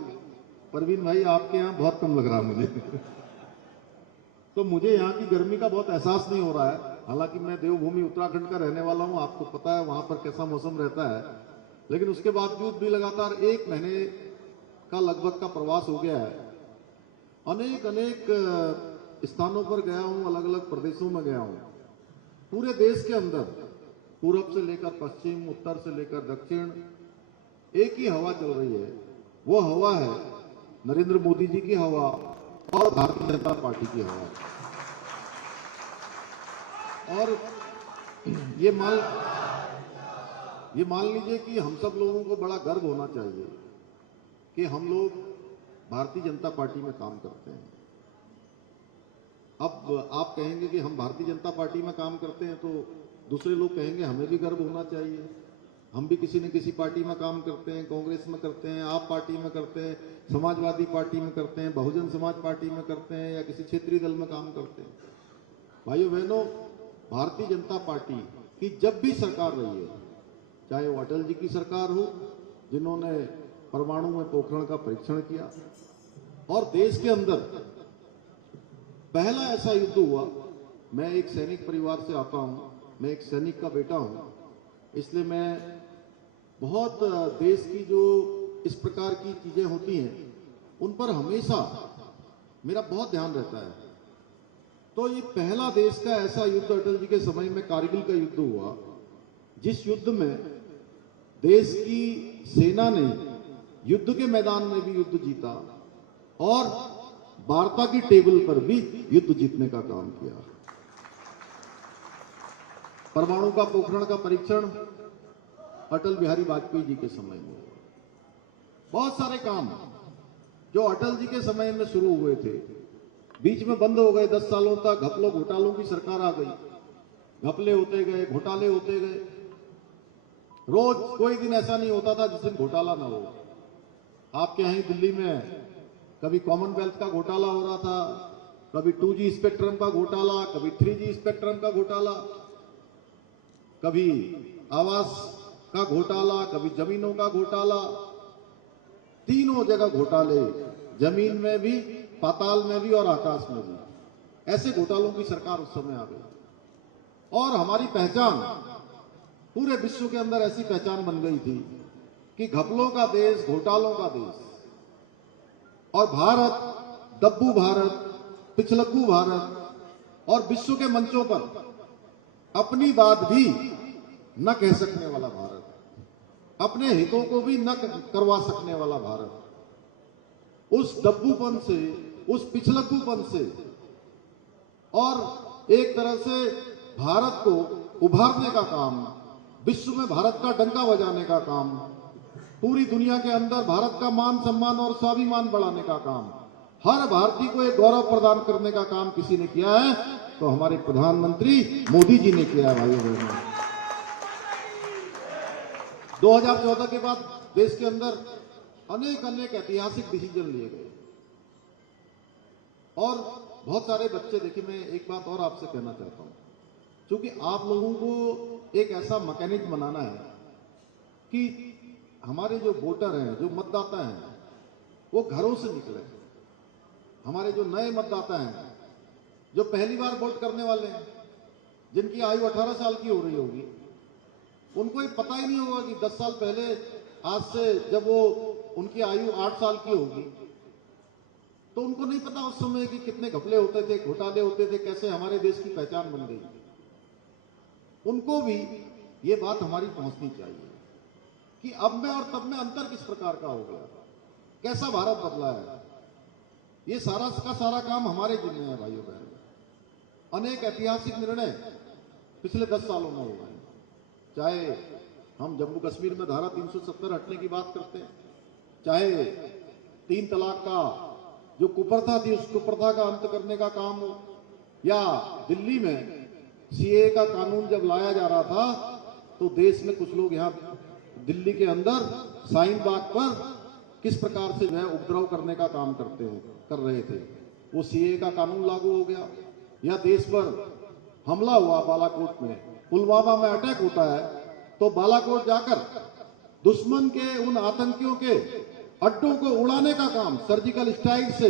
प्रवीण भाई आपके यहाँ बहुत कम लग रहा है मुझे। तो मुझे यहाँ की गर्मी का बहुत एहसास नहीं हो रहा है। हालांकि मैं देवभूमि उत्तराखंड का रहने वाला हूँ, आपको पता है वहां पर कैसा मौसम रहता है, लेकिन उसके बावजूद भी लगातार 1 महीने का लगभग का प्रवास हो गया है। अनेक स्थानों पर गया हूं, अलग अलग प्रदेशों में गया हूं, पूरे देश के अंदर, पूरब से लेकर पश्चिम, उत्तर से लेकर दक्षिण, एक ही हवा चल रही है। वो हवा है नरेंद्र मोदी जी की हवा और भारतीय जनता पार्टी की हवा। और ये मान लीजिए कि हम सब लोगों को बड़ा गर्व होना चाहिए कि हम लोग भारतीय जनता पार्टी में काम करते हैं। अब आप कहेंगे कि हम भारतीय जनता पार्टी में काम करते हैं, तो दूसरे लोग कहेंगे हमें भी गर्व होना चाहिए, हम भी किसी न किसी पार्टी में काम करते हैं, कांग्रेस में करते हैं, आप पार्टी में करते हैं, समाजवादी पार्टी में करते हैं, बहुजन समाज पार्टी में करते हैं, या किसी क्षेत्रीय दल में काम करते हैं। भाइयों बहनों, भारतीय जनता पार्टी की जब भी सरकार रही है, चाहे वो अटल जी की सरकार हो जिन्होंने परमाणु में पोखरण का परीक्षण किया, और देश के अंदर पहला ऐसा युद्ध हुआ। मैं एक सैनिक परिवार से आता हूं, मैं एक सैनिक का बेटा हूं, इसलिए मैं बहुत देश की जो इस प्रकार की चीजें होती हैं उन पर हमेशा मेरा बहुत ध्यान रहता है। तो ये पहला देश का ऐसा युद्ध अटल जी के समय में कारगिल का युद्ध हुआ, जिस युद्ध में देश की सेना ने युद्ध के मैदान में भी युद्ध जीता और वार्ता की टेबल पर भी युद्ध जीतने का काम किया। परमाणु का पोखरण का परीक्षण अटल बिहारी वाजपेयी जी के समय में, बहुत सारे काम जो अटल जी के समय में शुरू हुए थे बीच में बंद हो गए। 10 सालों तक घोटालों की सरकार आ गई, घपले होते गए, घोटाले होते गए। रोज कोई दिन ऐसा नहीं होता था जिस दिन घोटाला ना हो। आपके यहीं दिल्ली में कभी कॉमनवेल्थ का घोटाला हो रहा था, कभी 2G स्पेक्ट्रम का घोटाला, कभी 3G स्पेक्ट्रम का घोटाला, कभी आवास का घोटाला, कभी जमीनों का घोटाला। तीनों जगह घोटाले, जमीन में भी, पाताल में भी और आकाश में भी। ऐसे घोटालों की सरकार उस समय आ गई और हमारी पहचान पूरे विश्व के अंदर ऐसी पहचान बन गई थी कि घपलों का देश, घोटालों का देश। और भारत, दब्बू भारत, पिछलग्गू भारत और विश्व के मंचों पर अपनी बात भी न कह सकने वाला भारत, अपने हितों को भी न करवा सकने वाला भारत, उस दब्बूपन से, उस पिछलग्गूपन से और एक तरह से भारत को उभारने का काम, विश्व में भारत का डंका बजाने का काम, पूरी दुनिया के अंदर भारत का मान सम्मान और स्वाभिमान बढ़ाने का काम, हर भारतीय को एक गौरव प्रदान करने का काम किसी ने किया है तो हमारे प्रधानमंत्री मोदी जी ने किया है। भाइयों बहनों, 2014 के बाद देश के अंदर अनेक ऐतिहासिक डिसीजन लिए गए और बहुत सारे बच्चे, देखिए मैं एक बात और आपसे कहना चाहता हूं, क्योंकि आप लोगों को एक ऐसा मैकेनिज्म बनाना है कि हमारे जो वोटर हैं, जो मतदाता हैं, वो घरों से निकले। हमारे जो नए मतदाता हैं, जो पहली बार वोट करने वाले हैं, जिनकी आयु 18 साल की हो रही होगी, उनको ये पता ही नहीं होगा कि 10 साल पहले आज से जब वो उनकी आयु 8 साल की होगी तो उनको नहीं पता उस समय कि कितने घपले होते थे, घोटाले होते थे, कैसे हमारे देश की पहचान बन गई। उनको भी ये बात हमारी पहुंचनी चाहिए कि अब में और तब में अंतर किस प्रकार का हो गया, कैसा भारत बदला है। ये सारा का सारा काम हमारे जिम्मे है भाइयों बहनों। अनेक ऐतिहासिक निर्णय पिछले 10 सालों में हो गए, चाहे हम जम्मू कश्मीर में धारा 370 हटने की बात करते हैं, चाहे 3 तलाक का जो कुप्रथा थी उस कुप्रथा का अंत करने का काम हो, या दिल्ली में सीए का कानून जब लाया जा रहा था तो देश में कुछ लोग यहाँ दिल्ली के अंदर शाहीन बाग पर किस प्रकार से जो है उपद्रव करने का काम कर रहे थे, वो सीए का कानून लागू हो गया। या देश पर हमला हुआ बालाकोट में, पुलवामा में अटैक होता है तो बालाकोट जाकर दुश्मन के उन आतंकियों के अड्डों को उड़ाने का काम, सर्जिकल स्ट्राइक से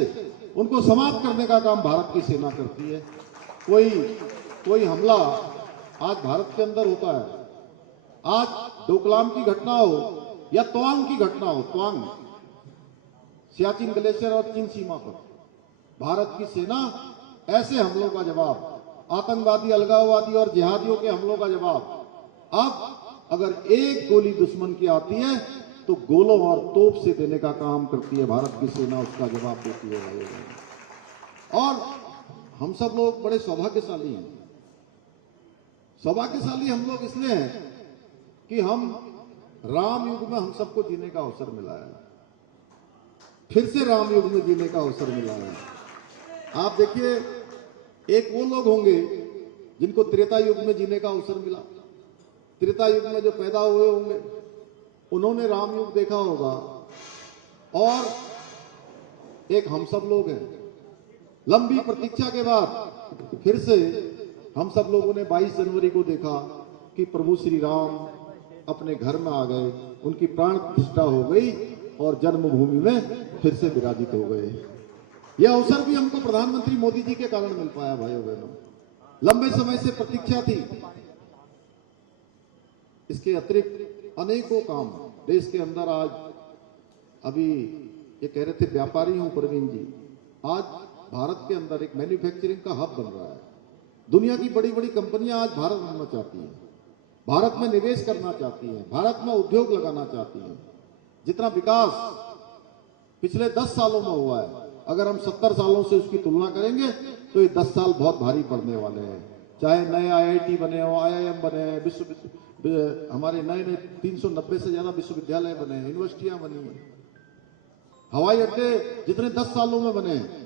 उनको समाप्त करने का काम भारत की सेना करती है। कोई हमला आज भारत के अंदर होता है, आज डोकलाम की घटना हो या तवांग की घटना हो, तवांग सियाचिन ग्लेशियर और चीन सीमा पर भारत की सेना ऐसे हमलों का जवाब, आतंकवादी, अलगाववादी और जिहादियों के हमलों का जवाब, अब अगर एक गोली दुश्मन की आती है तो गोलों और तोप से देने का काम करती है भारत की सेना, उसका जवाब देती है। और हम सब लोग बड़े सौभाग्यशाली हैं। सौभाग्यशाली हम लोग इसलिए हैं कि हम राम युग में हम सबको जीने का अवसर मिला है, फिर से राम युग में जीने का अवसर मिला है। आप देखिए, एक वो लोग होंगे जिनको त्रेता युग में जीने का अवसर मिला, त्रेता युग में जो पैदा हुए होंगे उन्होंने राम युग देखा होगा, और एक हम सब लोग हैं, लंबी प्रतीक्षा के बाद फिर से हम सब लोगों ने 22 जनवरी को देखा कि प्रभु श्री राम अपने घर में आ गए, उनकी प्राण प्रतिष्ठा हो गई और जन्मभूमि में फिर से विराजित हो गए। यह अवसर भी हमको प्रधानमंत्री मोदी जी के कारण मिल पाया भाइयों बहनों, लंबे समय से प्रतीक्षा थी। इसके अतिरिक्त अनेकों काम देश के अंदर आज, अभी ये कह रहे थे व्यापारी हूं प्रवीण जी, आज भारत के अंदर एक मैन्युफैक्चरिंग का हब बन रहा है। दुनिया की बड़ी बड़ी कंपनियां आज भारत आना चाहती हैं, भारत में निवेश करना चाहती हैं, भारत में उद्योग लगाना चाहती हैं। जितना विकास पिछले 10 सालों में हुआ है अगर हम 70 सालों से उसकी तुलना करेंगे तो ये 10 साल बहुत भारी पड़ने वाले हैं। चाहे नए IIT बने हो, IIM बने हैं, हमारे नए 390 से ज्यादा विश्वविद्यालय बने हैं, यूनिवर्सिटियां बनी हैं, हवाई अड्डे जितने 10 सालों में बने हैं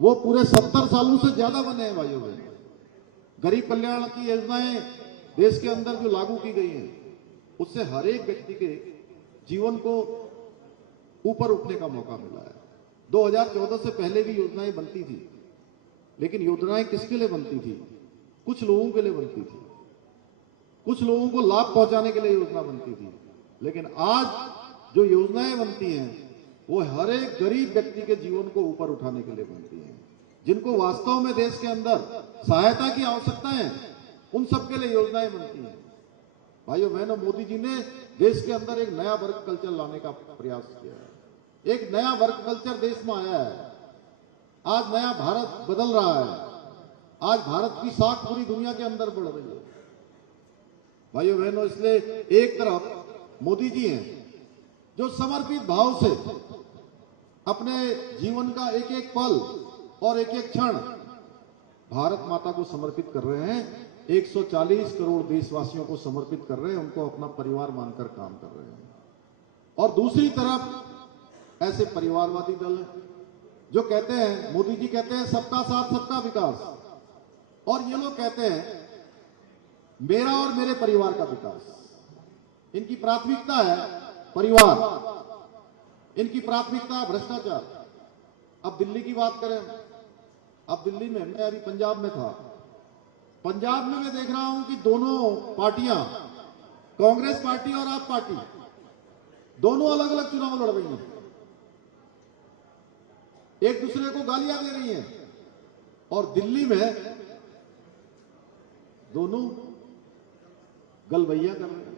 वो पूरे 70 सालों से ज्यादा बने हैं भाइयों बहनों। गरीब कल्याण की योजनाएं देश के अंदर जो लागू की गई हैं उससे हर एक व्यक्ति के जीवन को ऊपर उठने का मौका मिला है। 2014 से पहले भी योजनाएं बनती थी, लेकिन योजनाएं किसके लिए बनती थी? कुछ लोगों के लिए बनती थी, कुछ लोगों को लाभ पहुंचाने के लिए योजना बनती थी। लेकिन आज जो योजनाएं बनती हैं वो हर एक गरीब व्यक्ति के जीवन को ऊपर उठाने के लिए बनती हैं। जिनको वास्तव में देश के अंदर सहायता की आवश्यकता है उन सबके लिए योजनाएं बनती हैं। भाइयों बहनों, मोदी जी ने देश के अंदर एक नया वर्क कल्चर लाने का प्रयास किया है। एक नया वर्क कल्चर देश में आया है। आज नया भारत बदल रहा है। आज भारत की साख पूरी दुनिया के अंदर बढ़ रही है। भाइयों बहनों, इसलिए एक तरफ मोदी जी हैं जो समर्पित भाव से अपने जीवन का एक एक पल और एक एक क्षण भारत माता को समर्पित कर रहे हैं। 140 करोड़ देशवासियों को समर्पित कर रहे हैं, उनको अपना परिवार मानकर काम कर रहे हैं। और दूसरी तरफ ऐसे परिवारवादी दल हैं जो कहते हैं, मोदी जी कहते हैं सबका साथ सबका विकास, और ये लोग कहते हैं मेरा और मेरे परिवार का विकास। इनकी प्राथमिकता है परिवार, इनकी प्राथमिकता है भ्रष्टाचार। अब दिल्ली की बात करें, अब दिल्ली में, मैं अभी पंजाब में था, पंजाब में मैं देख रहा हूं कि दोनों पार्टियां, कांग्रेस पार्टी और आप पार्टी, दोनों अलग अलग चुनाव लड़ रही हैं, एक दूसरे को गालियां दे रही हैं, और दिल्ली में दोनों गलबैया कर रहे हैं।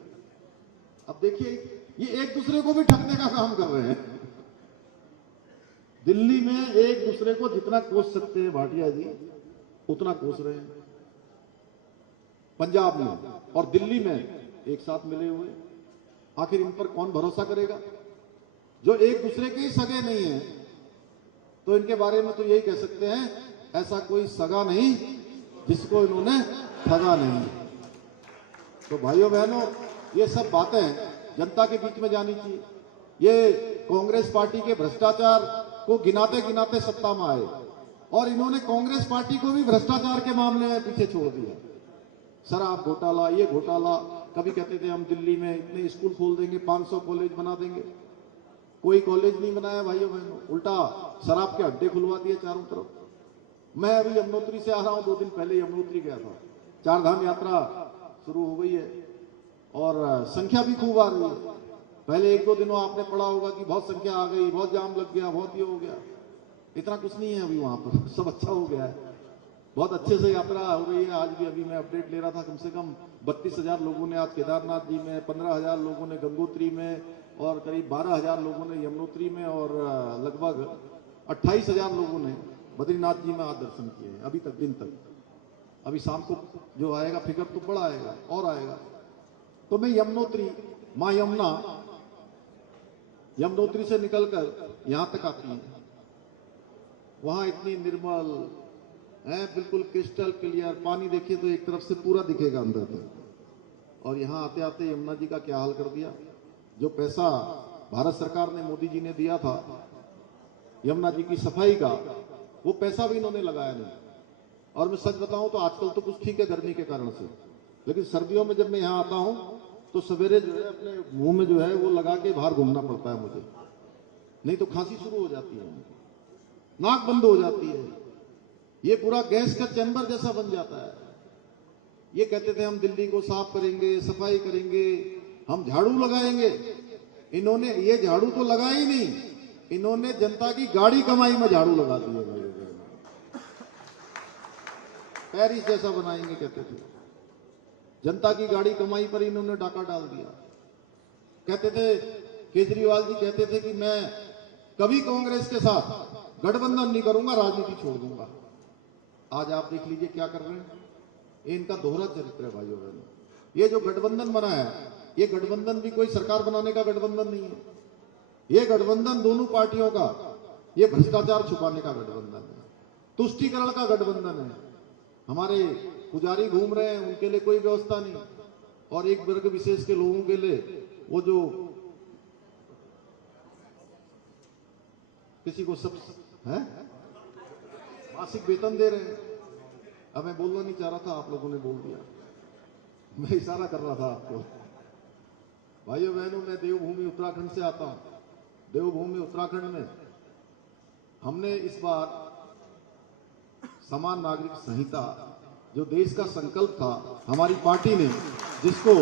अब देखिए, ये एक दूसरे को भी ठगने का काम कर रहे हैं। दिल्ली में एक दूसरे को जितना कोस सकते हैं भाटिया जी उतना कोस रहे हैं, पंजाब में और दिल्ली में एक साथ मिले हुए। आखिर इन पर कौन भरोसा करेगा? जो एक दूसरे के ही सगे नहीं है तो इनके बारे में तो यही कह सकते हैं, ऐसा कोई सगा नहीं जिसको इन्होंने ठगा नहीं। तो भाइयों बहनों, ये सब बातें जनता के बीच में जानी चाहिए। ये कांग्रेस पार्टी के भ्रष्टाचार को गिनाते गिनाते सत्ता में आए, और इन्होंने कांग्रेस पार्टी को भी भ्रष्टाचार के मामले में पीछे छोड़ दिया। शराब घोटाला, ये घोटाला, कभी कहते थे हम दिल्ली में इतने स्कूल खोल देंगे, 500 कॉलेज बना देंगे। कोई कॉलेज नहीं बनाया भाइयों बहनों, उल्टा शराब के अड्डे खुलवा दिए चारों तरफ। मैं अभी यमुनोत्री से आ रहा हूं, 2 दिन पहले यमुनोत्री गया था। 4 धाम यात्रा शुरू हो गई है और संख्या भी खूब आ रही है। पहले 1-2 दिनों आपने पढ़ा होगा कि बहुत संख्या आ गई, बहुत जाम लग गया, बहुत ये हो गया। इतना कुछ नहीं है अभी वहां पर, सब अच्छा हो गया है, बहुत अच्छे से यात्रा हो रही है। आज भी अभी मैं अपडेट ले रहा था, कम से कम 32,000 लोगों ने आज केदारनाथ जी में, 15,000 लोगों ने गंगोत्री में, और करीब 12,000 लोगों ने यमुनोत्री में, और लगभग 28,000 लोगों ने बद्रीनाथ जी में आज दर्शन किए हैं अभी तक, दिन तक। अभी शाम को जो आएगा फिगर तो बड़ा आएगा और आएगा। तो मैं यमुनोत्री, मां यमुना यमुनोत्री से निकलकर यहां तक आती है, वहां इतनी निर्मल है, बिल्कुल क्रिस्टल क्लियर पानी। देखिए तो एक तरफ से पूरा दिखेगा अंदर तक। और यहां आते आते यमुना जी का क्या हाल कर दिया। जो पैसा भारत सरकार ने, मोदी जी ने दिया था यमुना जी की सफाई का, वो पैसा भी इन्होंने लगाया नहीं। और मैं सच बताऊं तो आजकल तो कुछ ठीक है गर्मी के कारण से, लेकिन सर्दियों में जब मैं यहां आता हूं तो सवेरे जो है अपने मुंह में जो है वो लगा के बाहर घूमना पड़ता है मुझे, नहीं तो खांसी शुरू हो जाती है, नाक बंद हो जाती है, ये पूरा गैस का चैम्बर जैसा बन जाता है। ये कहते थे हम दिल्ली को साफ करेंगे, सफाई करेंगे, हम झाड़ू लगाएंगे। इन्होंने ये झाड़ू तो लगा ही नहीं, इन्होंने जनता की गाड़ी कमाई में झाड़ू लगा दी है। पेरिस जैसा बनाएंगे कहते थे, जनता की गाड़ी कमाई पर इन्होंने डाका डाल दिया। कहते थे, केजरीवाल जी कहते थे कि मैं कभी कांग्रेस के साथ गठबंधन नहीं करूंगा, राजनीति छोड़ दूंगा। आज आप देख लीजिए क्या कर रहे हैं। इनका दोहरा चरित्र है भाइयों बहनों। ये जो गठबंधन बना है, ये गठबंधन भी कोई सरकार बनाने का गठबंधन नहीं है। ये गठबंधन दोनों पार्टियों का ये भ्रष्टाचार छुपाने का गठबंधन है, तुष्टीकरण का गठबंधन है। हमारे पुजारी घूम रहे हैं, उनके लिए कोई व्यवस्था नहीं, और एक वर्ग विशेष के लोगों के लिए वो जो किसी को सब है मासिक वेतन दे रहे हैं। अब मैं बोलना नहीं चाह रहा था, आप लोगों ने बोल दिया, मैं इशारा कर रहा था आपको। भाइयों बहनों, मैं देवभूमि उत्तराखंड से आता हूं। देवभूमि उत्तराखंड में हमने इस बार समान नागरिक संहिता, जो देश का संकल्प था हमारी पार्टी ने, जिसको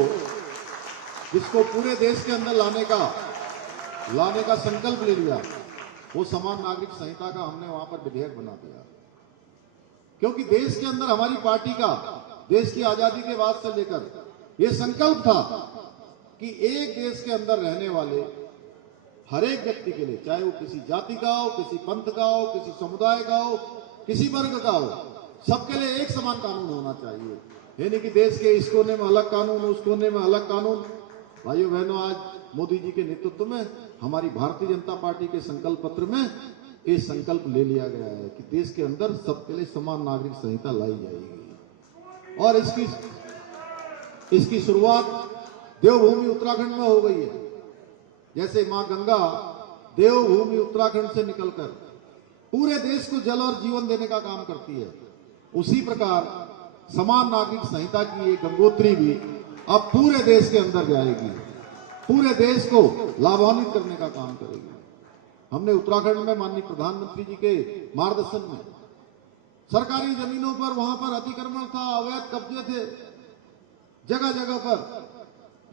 पूरे देश के अंदर लाने का संकल्प ले लिया, वो समान नागरिक संहिता का हमने वहां पर विधेयक बना दिया। क्योंकि देश के अंदर हमारी पार्टी का देश की आजादी के बाद से लेकर यह संकल्प था कि एक देश के अंदर रहने वाले हर एक व्यक्ति के लिए, चाहे वो किसी जाति का हो, किसी पंथ का हो, किसी समुदाय का हो, किसी वर्ग का हो, सबके लिए एक समान कानून होना चाहिए। ये नहीं कि देश के इस कोने में अलग कानून, उस कोने में अलग कानून। भाइयों बहनों, आज मोदी जी के नेतृत्व में हमारी भारतीय जनता पार्टी के संकल्प पत्र में ये संकल्प ले लिया गया है कि देश के अंदर सबके लिए समान नागरिक संहिता लाई जाएगी। और इसकी शुरुआत देवभूमि उत्तराखंड में हो गई है। जैसे मां गंगा देवभूमि उत्तराखंड से निकलकर पूरे देश को जल और जीवन देने का काम करती है, उसी प्रकार समान नागरिक संहिता की ये गंगोत्री भी अब पूरे देश के अंदर जाएगी, पूरे देश को लाभान्वित करने का काम करेगी। हमने उत्तराखंड में माननीय प्रधानमंत्री जी के मार्गदर्शन में सरकारी जमीनों पर, वहां पर अतिक्रमण था, अवैध कब्जे थे, जगह जगह पर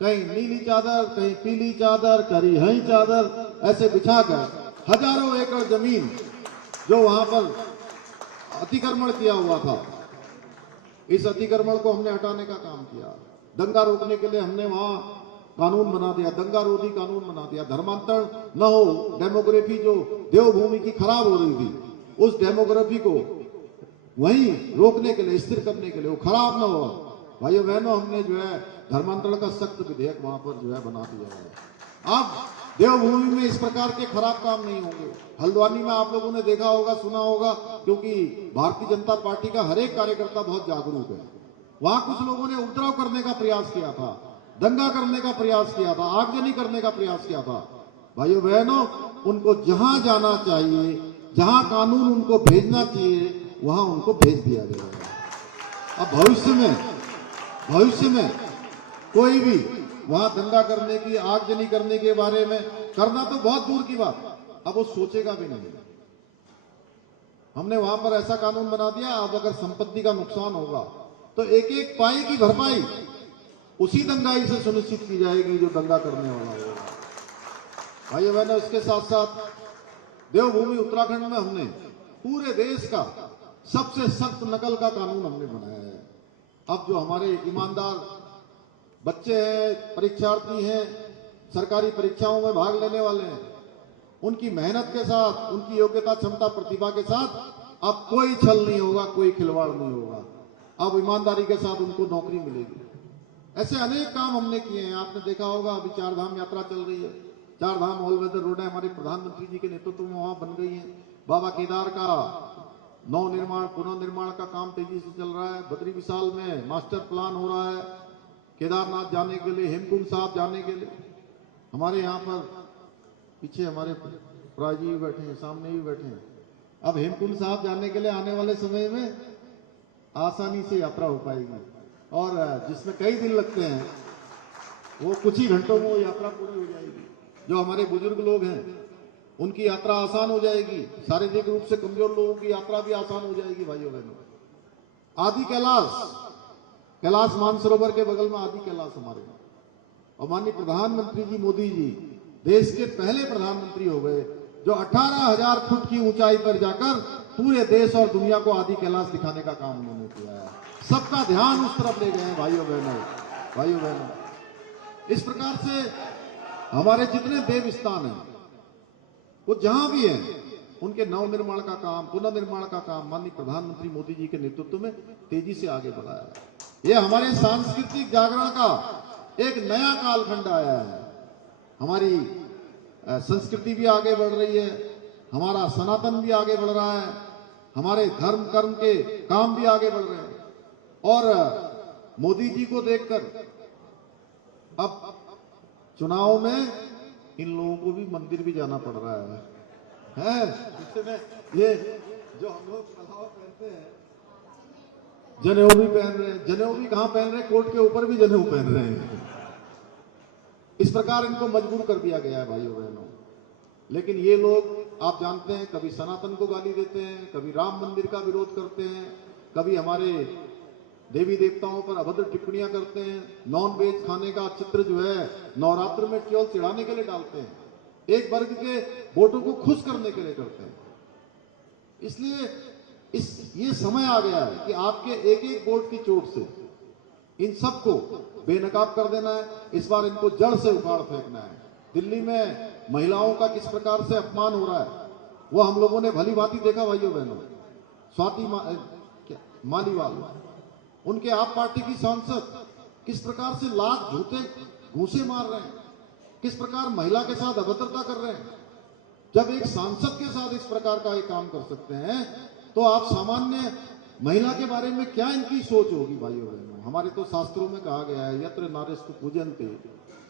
कहीं नीली चादर, कहीं पीली चादर, कहीं हरी चादर ऐसे बिछाकर हजारों एकड़ जमीन जो वहां पर अतिक्रमण किया हुआ था, इस अतिक्रमण को हमने हटाने का काम किया। दंगा रोकने के लिए हमने वहां कानून बना दिया, दंगा रोधी कानून बना दिया। धर्मांतरण न हो, डेमोग्राफी जो देवभूमि की खराब हो रही थी, उस डेमोग्राफी को वहीं रोकने के लिए, स्थिर करने के लिए, वो खराब न हो। भाइयों बहनों, हमने जो है धर्मांतरण का सख्त विधेयक वहां पर जो है बना दिया है। अब देवभूमि में इस प्रकार के खराब काम नहीं होंगे। हल्द्वानी में आप लोगों ने देखा होगा, सुना होगा, क्योंकि भारतीय जनता पार्टी का हर एक कार्यकर्ता बहुत जागरूक है। वहां कुछ लोगों ने उपद्रव करने का प्रयास किया था, दंगा करने का प्रयास किया था, आगजनी करने का प्रयास किया था। भाइयों बहनों, उनको जहां जाना चाहिए, जहां कानून उनको भेजना चाहिए, वहां उनको भेज दिया गया है। अब भविष्य में कोई भी वहां दंगा करने की, आगजनी करने के बारे में करना तो बहुत दूर की बात, अब वो सोचेगा भी नहीं। हमने वहां पर ऐसा कानून बना दिया, अब अगर संपत्ति का नुकसान होगा तो एक एक पाई की भरपाई उसी दंगाई से सुनिश्चित की जाएगी जो दंगा करने वाला होगा। भाइयों बहनों, इसके साथ साथ देवभूमि उत्तराखंड में हमने पूरे देश का सबसे सख्त नकल का कानून हमने बनाया है। अब जो हमारे ईमानदार बच्चे हैं, परीक्षार्थी हैं, सरकारी परीक्षाओं में भाग लेने वाले हैं, उनकी मेहनत के साथ, उनकी योग्यता, क्षमता, प्रतिभा के साथ अब कोई छल नहीं होगा, कोई खिलवाड़ नहीं होगा। अब ईमानदारी के साथ उनको नौकरी मिलेगी। ऐसे अनेक काम हमने किए हैं। आपने देखा होगा, अभी चारधाम यात्रा चल रही है। चारधाम ऑल वेदर रोड हमारे प्रधानमंत्री जी के नेतृत्व में वहां बन गई है। बाबा केदार का नवनिर्माण, पुनर्निर्माण का काम तेजी से चल रहा है। बद्री विशाल में मास्टर प्लान हो रहा है केदारनाथ जाने के लिए, हेमकुंड साहब जाने के लिए। हमारे यहाँ पर पीछे हमारे प्राय जी भी बैठे हैं, सामने भी बैठे हैं। अब हेमकुंड साहब जाने के लिए आने वाले समय में आसानी से यात्रा हो पाएगी, और जिसमें कई दिन लगते हैं वो कुछ ही घंटों में वो यात्रा पूरी हो जाएगी। जो हमारे बुजुर्ग लोग हैं उनकी यात्रा आसान हो जाएगी, शारीरिक रूप से कमजोर लोगों की यात्रा भी आसान हो जाएगी। भाइयों बहनों, आदि कैलाश मानसरोवर के बगल में आदि कैलाश हमारे, और माननीय प्रधानमंत्री जी मोदी जी देश के पहले प्रधानमंत्री हो गए जो 18,000 फुट की ऊंचाई पर जाकर पूरे देश और दुनिया को आदि कैलाश दिखाने का काम उन्होंने किया है। सबका ध्यान उस तरफ ले गए हैं। भाइयों बहनों, इस प्रकार से हमारे जितने देव स्थान हैं वो जहां भी हैं, उनके नवनिर्माण का काम, पुनर्निर्माण का काम माननीय प्रधानमंत्री मोदी जी के नेतृत्व में तेजी से आगे बढ़ा है। ये हमारे सांस्कृतिक जागरण का एक नया कालखंड आया है। हमारी संस्कृति भी आगे बढ़ रही है, हमारा सनातन भी आगे बढ़ रहा है, हमारे धर्म कर्म के काम भी आगे बढ़ रहे हैं। और मोदी जी को देखकर अब चुनाव में इन लोगों को भी मंदिर भी जाना पड़ रहा है। ये जो हम लोग कलाव पहनते हैं, जनेऊ भी पहन रहे हैं। जनेऊ भी कहां पहन रहे हैं? कोर्ट के ऊपर भी जनेऊ पहन रहे हैं। इस प्रकार इनको मजबूर कर दिया गया है भाइयों बहनों। लेकिन ये लोग, आप जानते हैं, कभी सनातन को गाली देते हैं, कभी राम मंदिर का विरोध करते हैं, कभी हमारे देवी देवताओं पर अभद्र टिप्पणियां करते हैं, नॉन वेज खाने का चित्र जो है नवरात्र में केवल चिढ़ाने के लिए डालते हैं, एक वर्ग के वोटों को खुश करने के लिए करते हैं। इसलिए ये समय आ गया है कि आपके एक एक वोट की चोट से इन सबको बेनकाब कर देना है। इस बार इनको जड़ से उखाड़ फेंकना है। दिल्ली में महिलाओं का किस प्रकार से अपमान हो रहा है वो हम लोगों ने भली भांति देखा भाइयों बहनों। स्वाति मालीवाल, उनके आप पार्टी की सांसद किस प्रकार से लात जूते घूंसे मार रहे हैं, किस प्रकार महिला के साथ अभद्रता कर रहे हैं। जब एक सांसद के साथ इस प्रकार का एक काम कर सकते हैं तो आप सामान्य महिला के बारे में क्या इनकी सोच होगी भाइयों बहनों। हमारे तो शास्त्रों में कहा गया है, यत्र नारीस्तु पूजन्ते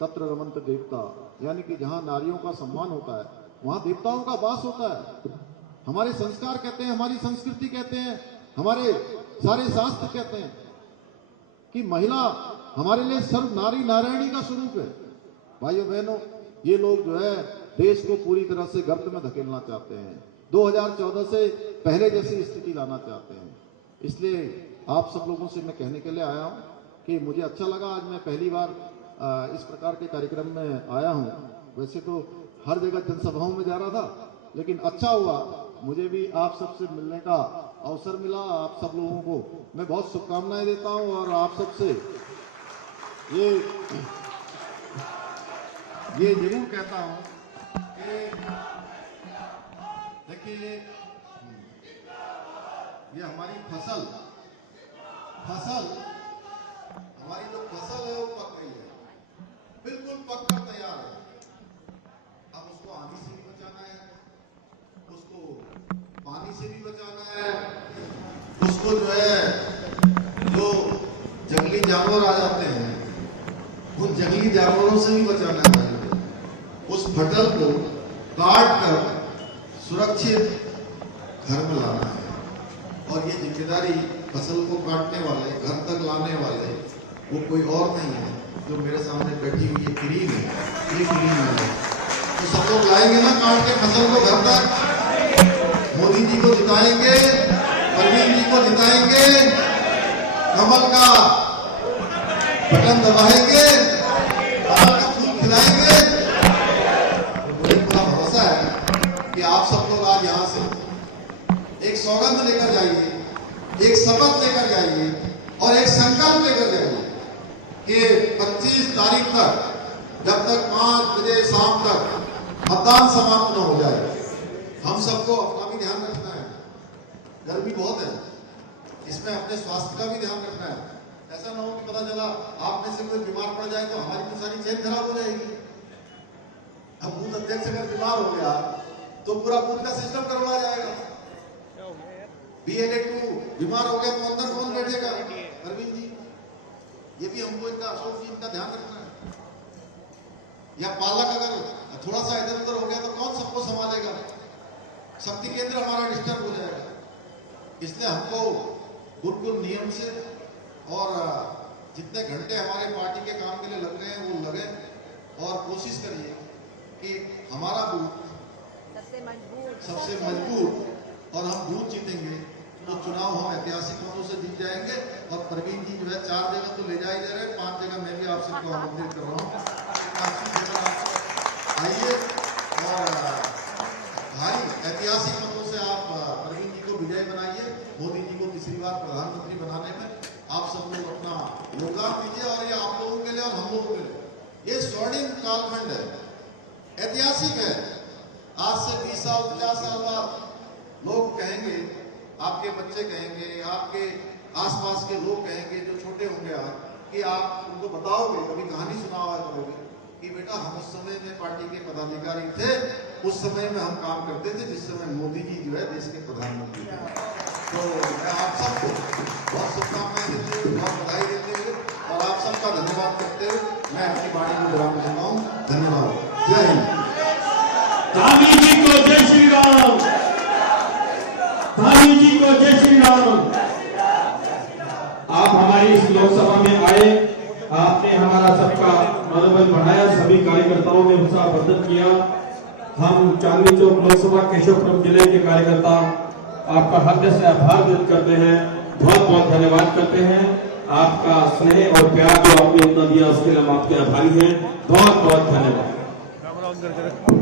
तत्र रमन्त देवता, यानी कि जहां नारियों का सम्मान होता है वहां देवताओं का वास होता है। हमारे संस्कार कहते हैं, हमारी संस्कृति कहते हैं, हमारे सारे शास्त्र कहते हैं कि महिला हमारे लिए सर्व नारी नारायणी का स्वरूप है। भाइयों बहनों, ये लोग जो है देश को पूरी तरह से गर्त में धकेलना चाहते हैं, 2014 से पहले जैसी स्थिति लाना चाहते हैं। इसलिए आप सब लोगों से मैं कहने के लिए आया हूं कि मुझे अच्छा लगा, आज मैं पहली बार इस प्रकार के कार्यक्रम में आया हूं। वैसे तो हर जगह जनसभाओं में जा रहा था, लेकिन अच्छा हुआ मुझे भी आप सबसे मिलने का अवसर मिला। आप सब लोगों को मैं बहुत शुभकामनाएं देता हूं और आप सबसे ये जरूर कहता हूं कि देखिए, ये हमारी फसल हमारी जो फसल है वो पक गई है, बिल्कुल पककर तैयार है। अब उसको आंधी से भी बचाना है, उसको पानी से भी बचाना है, उसको जो है जो जंगली जानवर आ जाते हैं उन जंगली जानवरों से भी बचाना है। उस फसल को काट कर सुरक्षित घर में लाना है। और ये जिम्मेदारी फसल को काटने वाले, घर तक लाने वाले वो कोई और नहीं है, जो मेरे सामने बैठी हुई ये क्रीम है, ये क्रीम है। तो सब लोग लाएंगे ना काट के फसल को घर तक। मोदी जी को जिताएंगे, परवीन जी को जिताएंगे, कमल का बटन दबाएंगे, कमल का फूल खिलाएंगे। मुझे पूरा भरोसा है कि आप सब लोग आज यहाँ से एक सौगंध लेकर जाइए, एक शपथ लेकर जाइए और एक संकल्प लेकर जाइए कि 25 तारीख तक, जब तक 5 बजे शाम तक मतदान समाप्त न हो जाए, हम सबको अपना भी ध्यान रखना है। गर्मी बहुत है, इसमें अपने स्वास्थ्य का भी ध्यान रखना है। ऐसा ना हो कि पता चला आप में से कोई बीमार पड़ जाए तो हमारी तो सारी चेन खराब हो जाएगी। अब बूथ अध्यक्ष अगर बीमार हो गया तो पूरा बूथ का सिस्टम करवाया जाएगा। BLA2 बीमार हो गया तो अंदर कौन बैठेगा? अरविंद जी, ये भी हमको इनका, अशोक जी, इनका ध्यान रखना है। या पालक अगर थोड़ा सा इधर उधर हो गया तो कौन सबको संभालेगा? शक्ति केंद्र हमारा डिस्टर्ब हो जाएगा। इसलिए हमको बिल्कुल नियम से और जितने घंटे हमारे पार्टी के काम के लिए लग रहे हैं वो लगे और कोशिश करिए कि हमारा बूथ सबसे मजबूत और हम बूथ जीतेंगे तो चुनाव हम ऐतिहासिक मतों से जीत जाएंगे। और प्रवीण जी जो है 4 जगह तो ले जा ही दे रहे हैं, 5 जगह मैं भी आप सबको आमंत्रित कर रहा हूँ। आइए और भारी ऐतिहासिक मतों से आप प्रवीण जी को विजय बनाइए। मोदी जी को तीसरी बार प्रधानमंत्री बनाने में आप सब लोग अपना योगदान दीजिए। और ये आप लोगों के लिए और हम लोगों के लिए ये स्वर्णिम कालखंड है, ऐतिहासिक है। आज से 20 साल 50 साल बाद लोग कहेंगे, आपके बच्चे कहेंगे, आपके आसपास के लोग कहेंगे जो छोटे होंगे आज, कि आप उनको बताओगे, कभी कहानी सुनाओ करोगे कि बेटा हम उस समय में पार्टी के पदाधिकारी थे उस समय में हम काम करते थे जिस समय मोदी जी जो है देश के प्रधानमंत्री थे। तो मैं आप सबको बहुत शुभकामनाएं देते हुए, बहुत बधाई देते हुए और आप सबका धन्यवाद करते हुए मैं अपनी वाणी को विराम देता हूँ। धन्यवाद। जय हिंद। धामी जी को जय श्री राम। धामी जी को जय श्री राम। आप हमारी इस लोकसभा में आए, आपने हमारा सबका मनोबल बढ़ाया, सभी कार्यकर्ताओं ने उत्साहवर्धन किया। हम चांदनी चौक लोकसभा केशवपुरम जिले के कार्यकर्ता आपका हृदय से आभार व्यक्त करते हैं, बहुत बहुत धन्यवाद करते हैं। आपका स्नेह और प्यार जो आपने इतना दिया उसके लिए हम आपके आभारी हैं। बहुत बहुत धन्यवाद।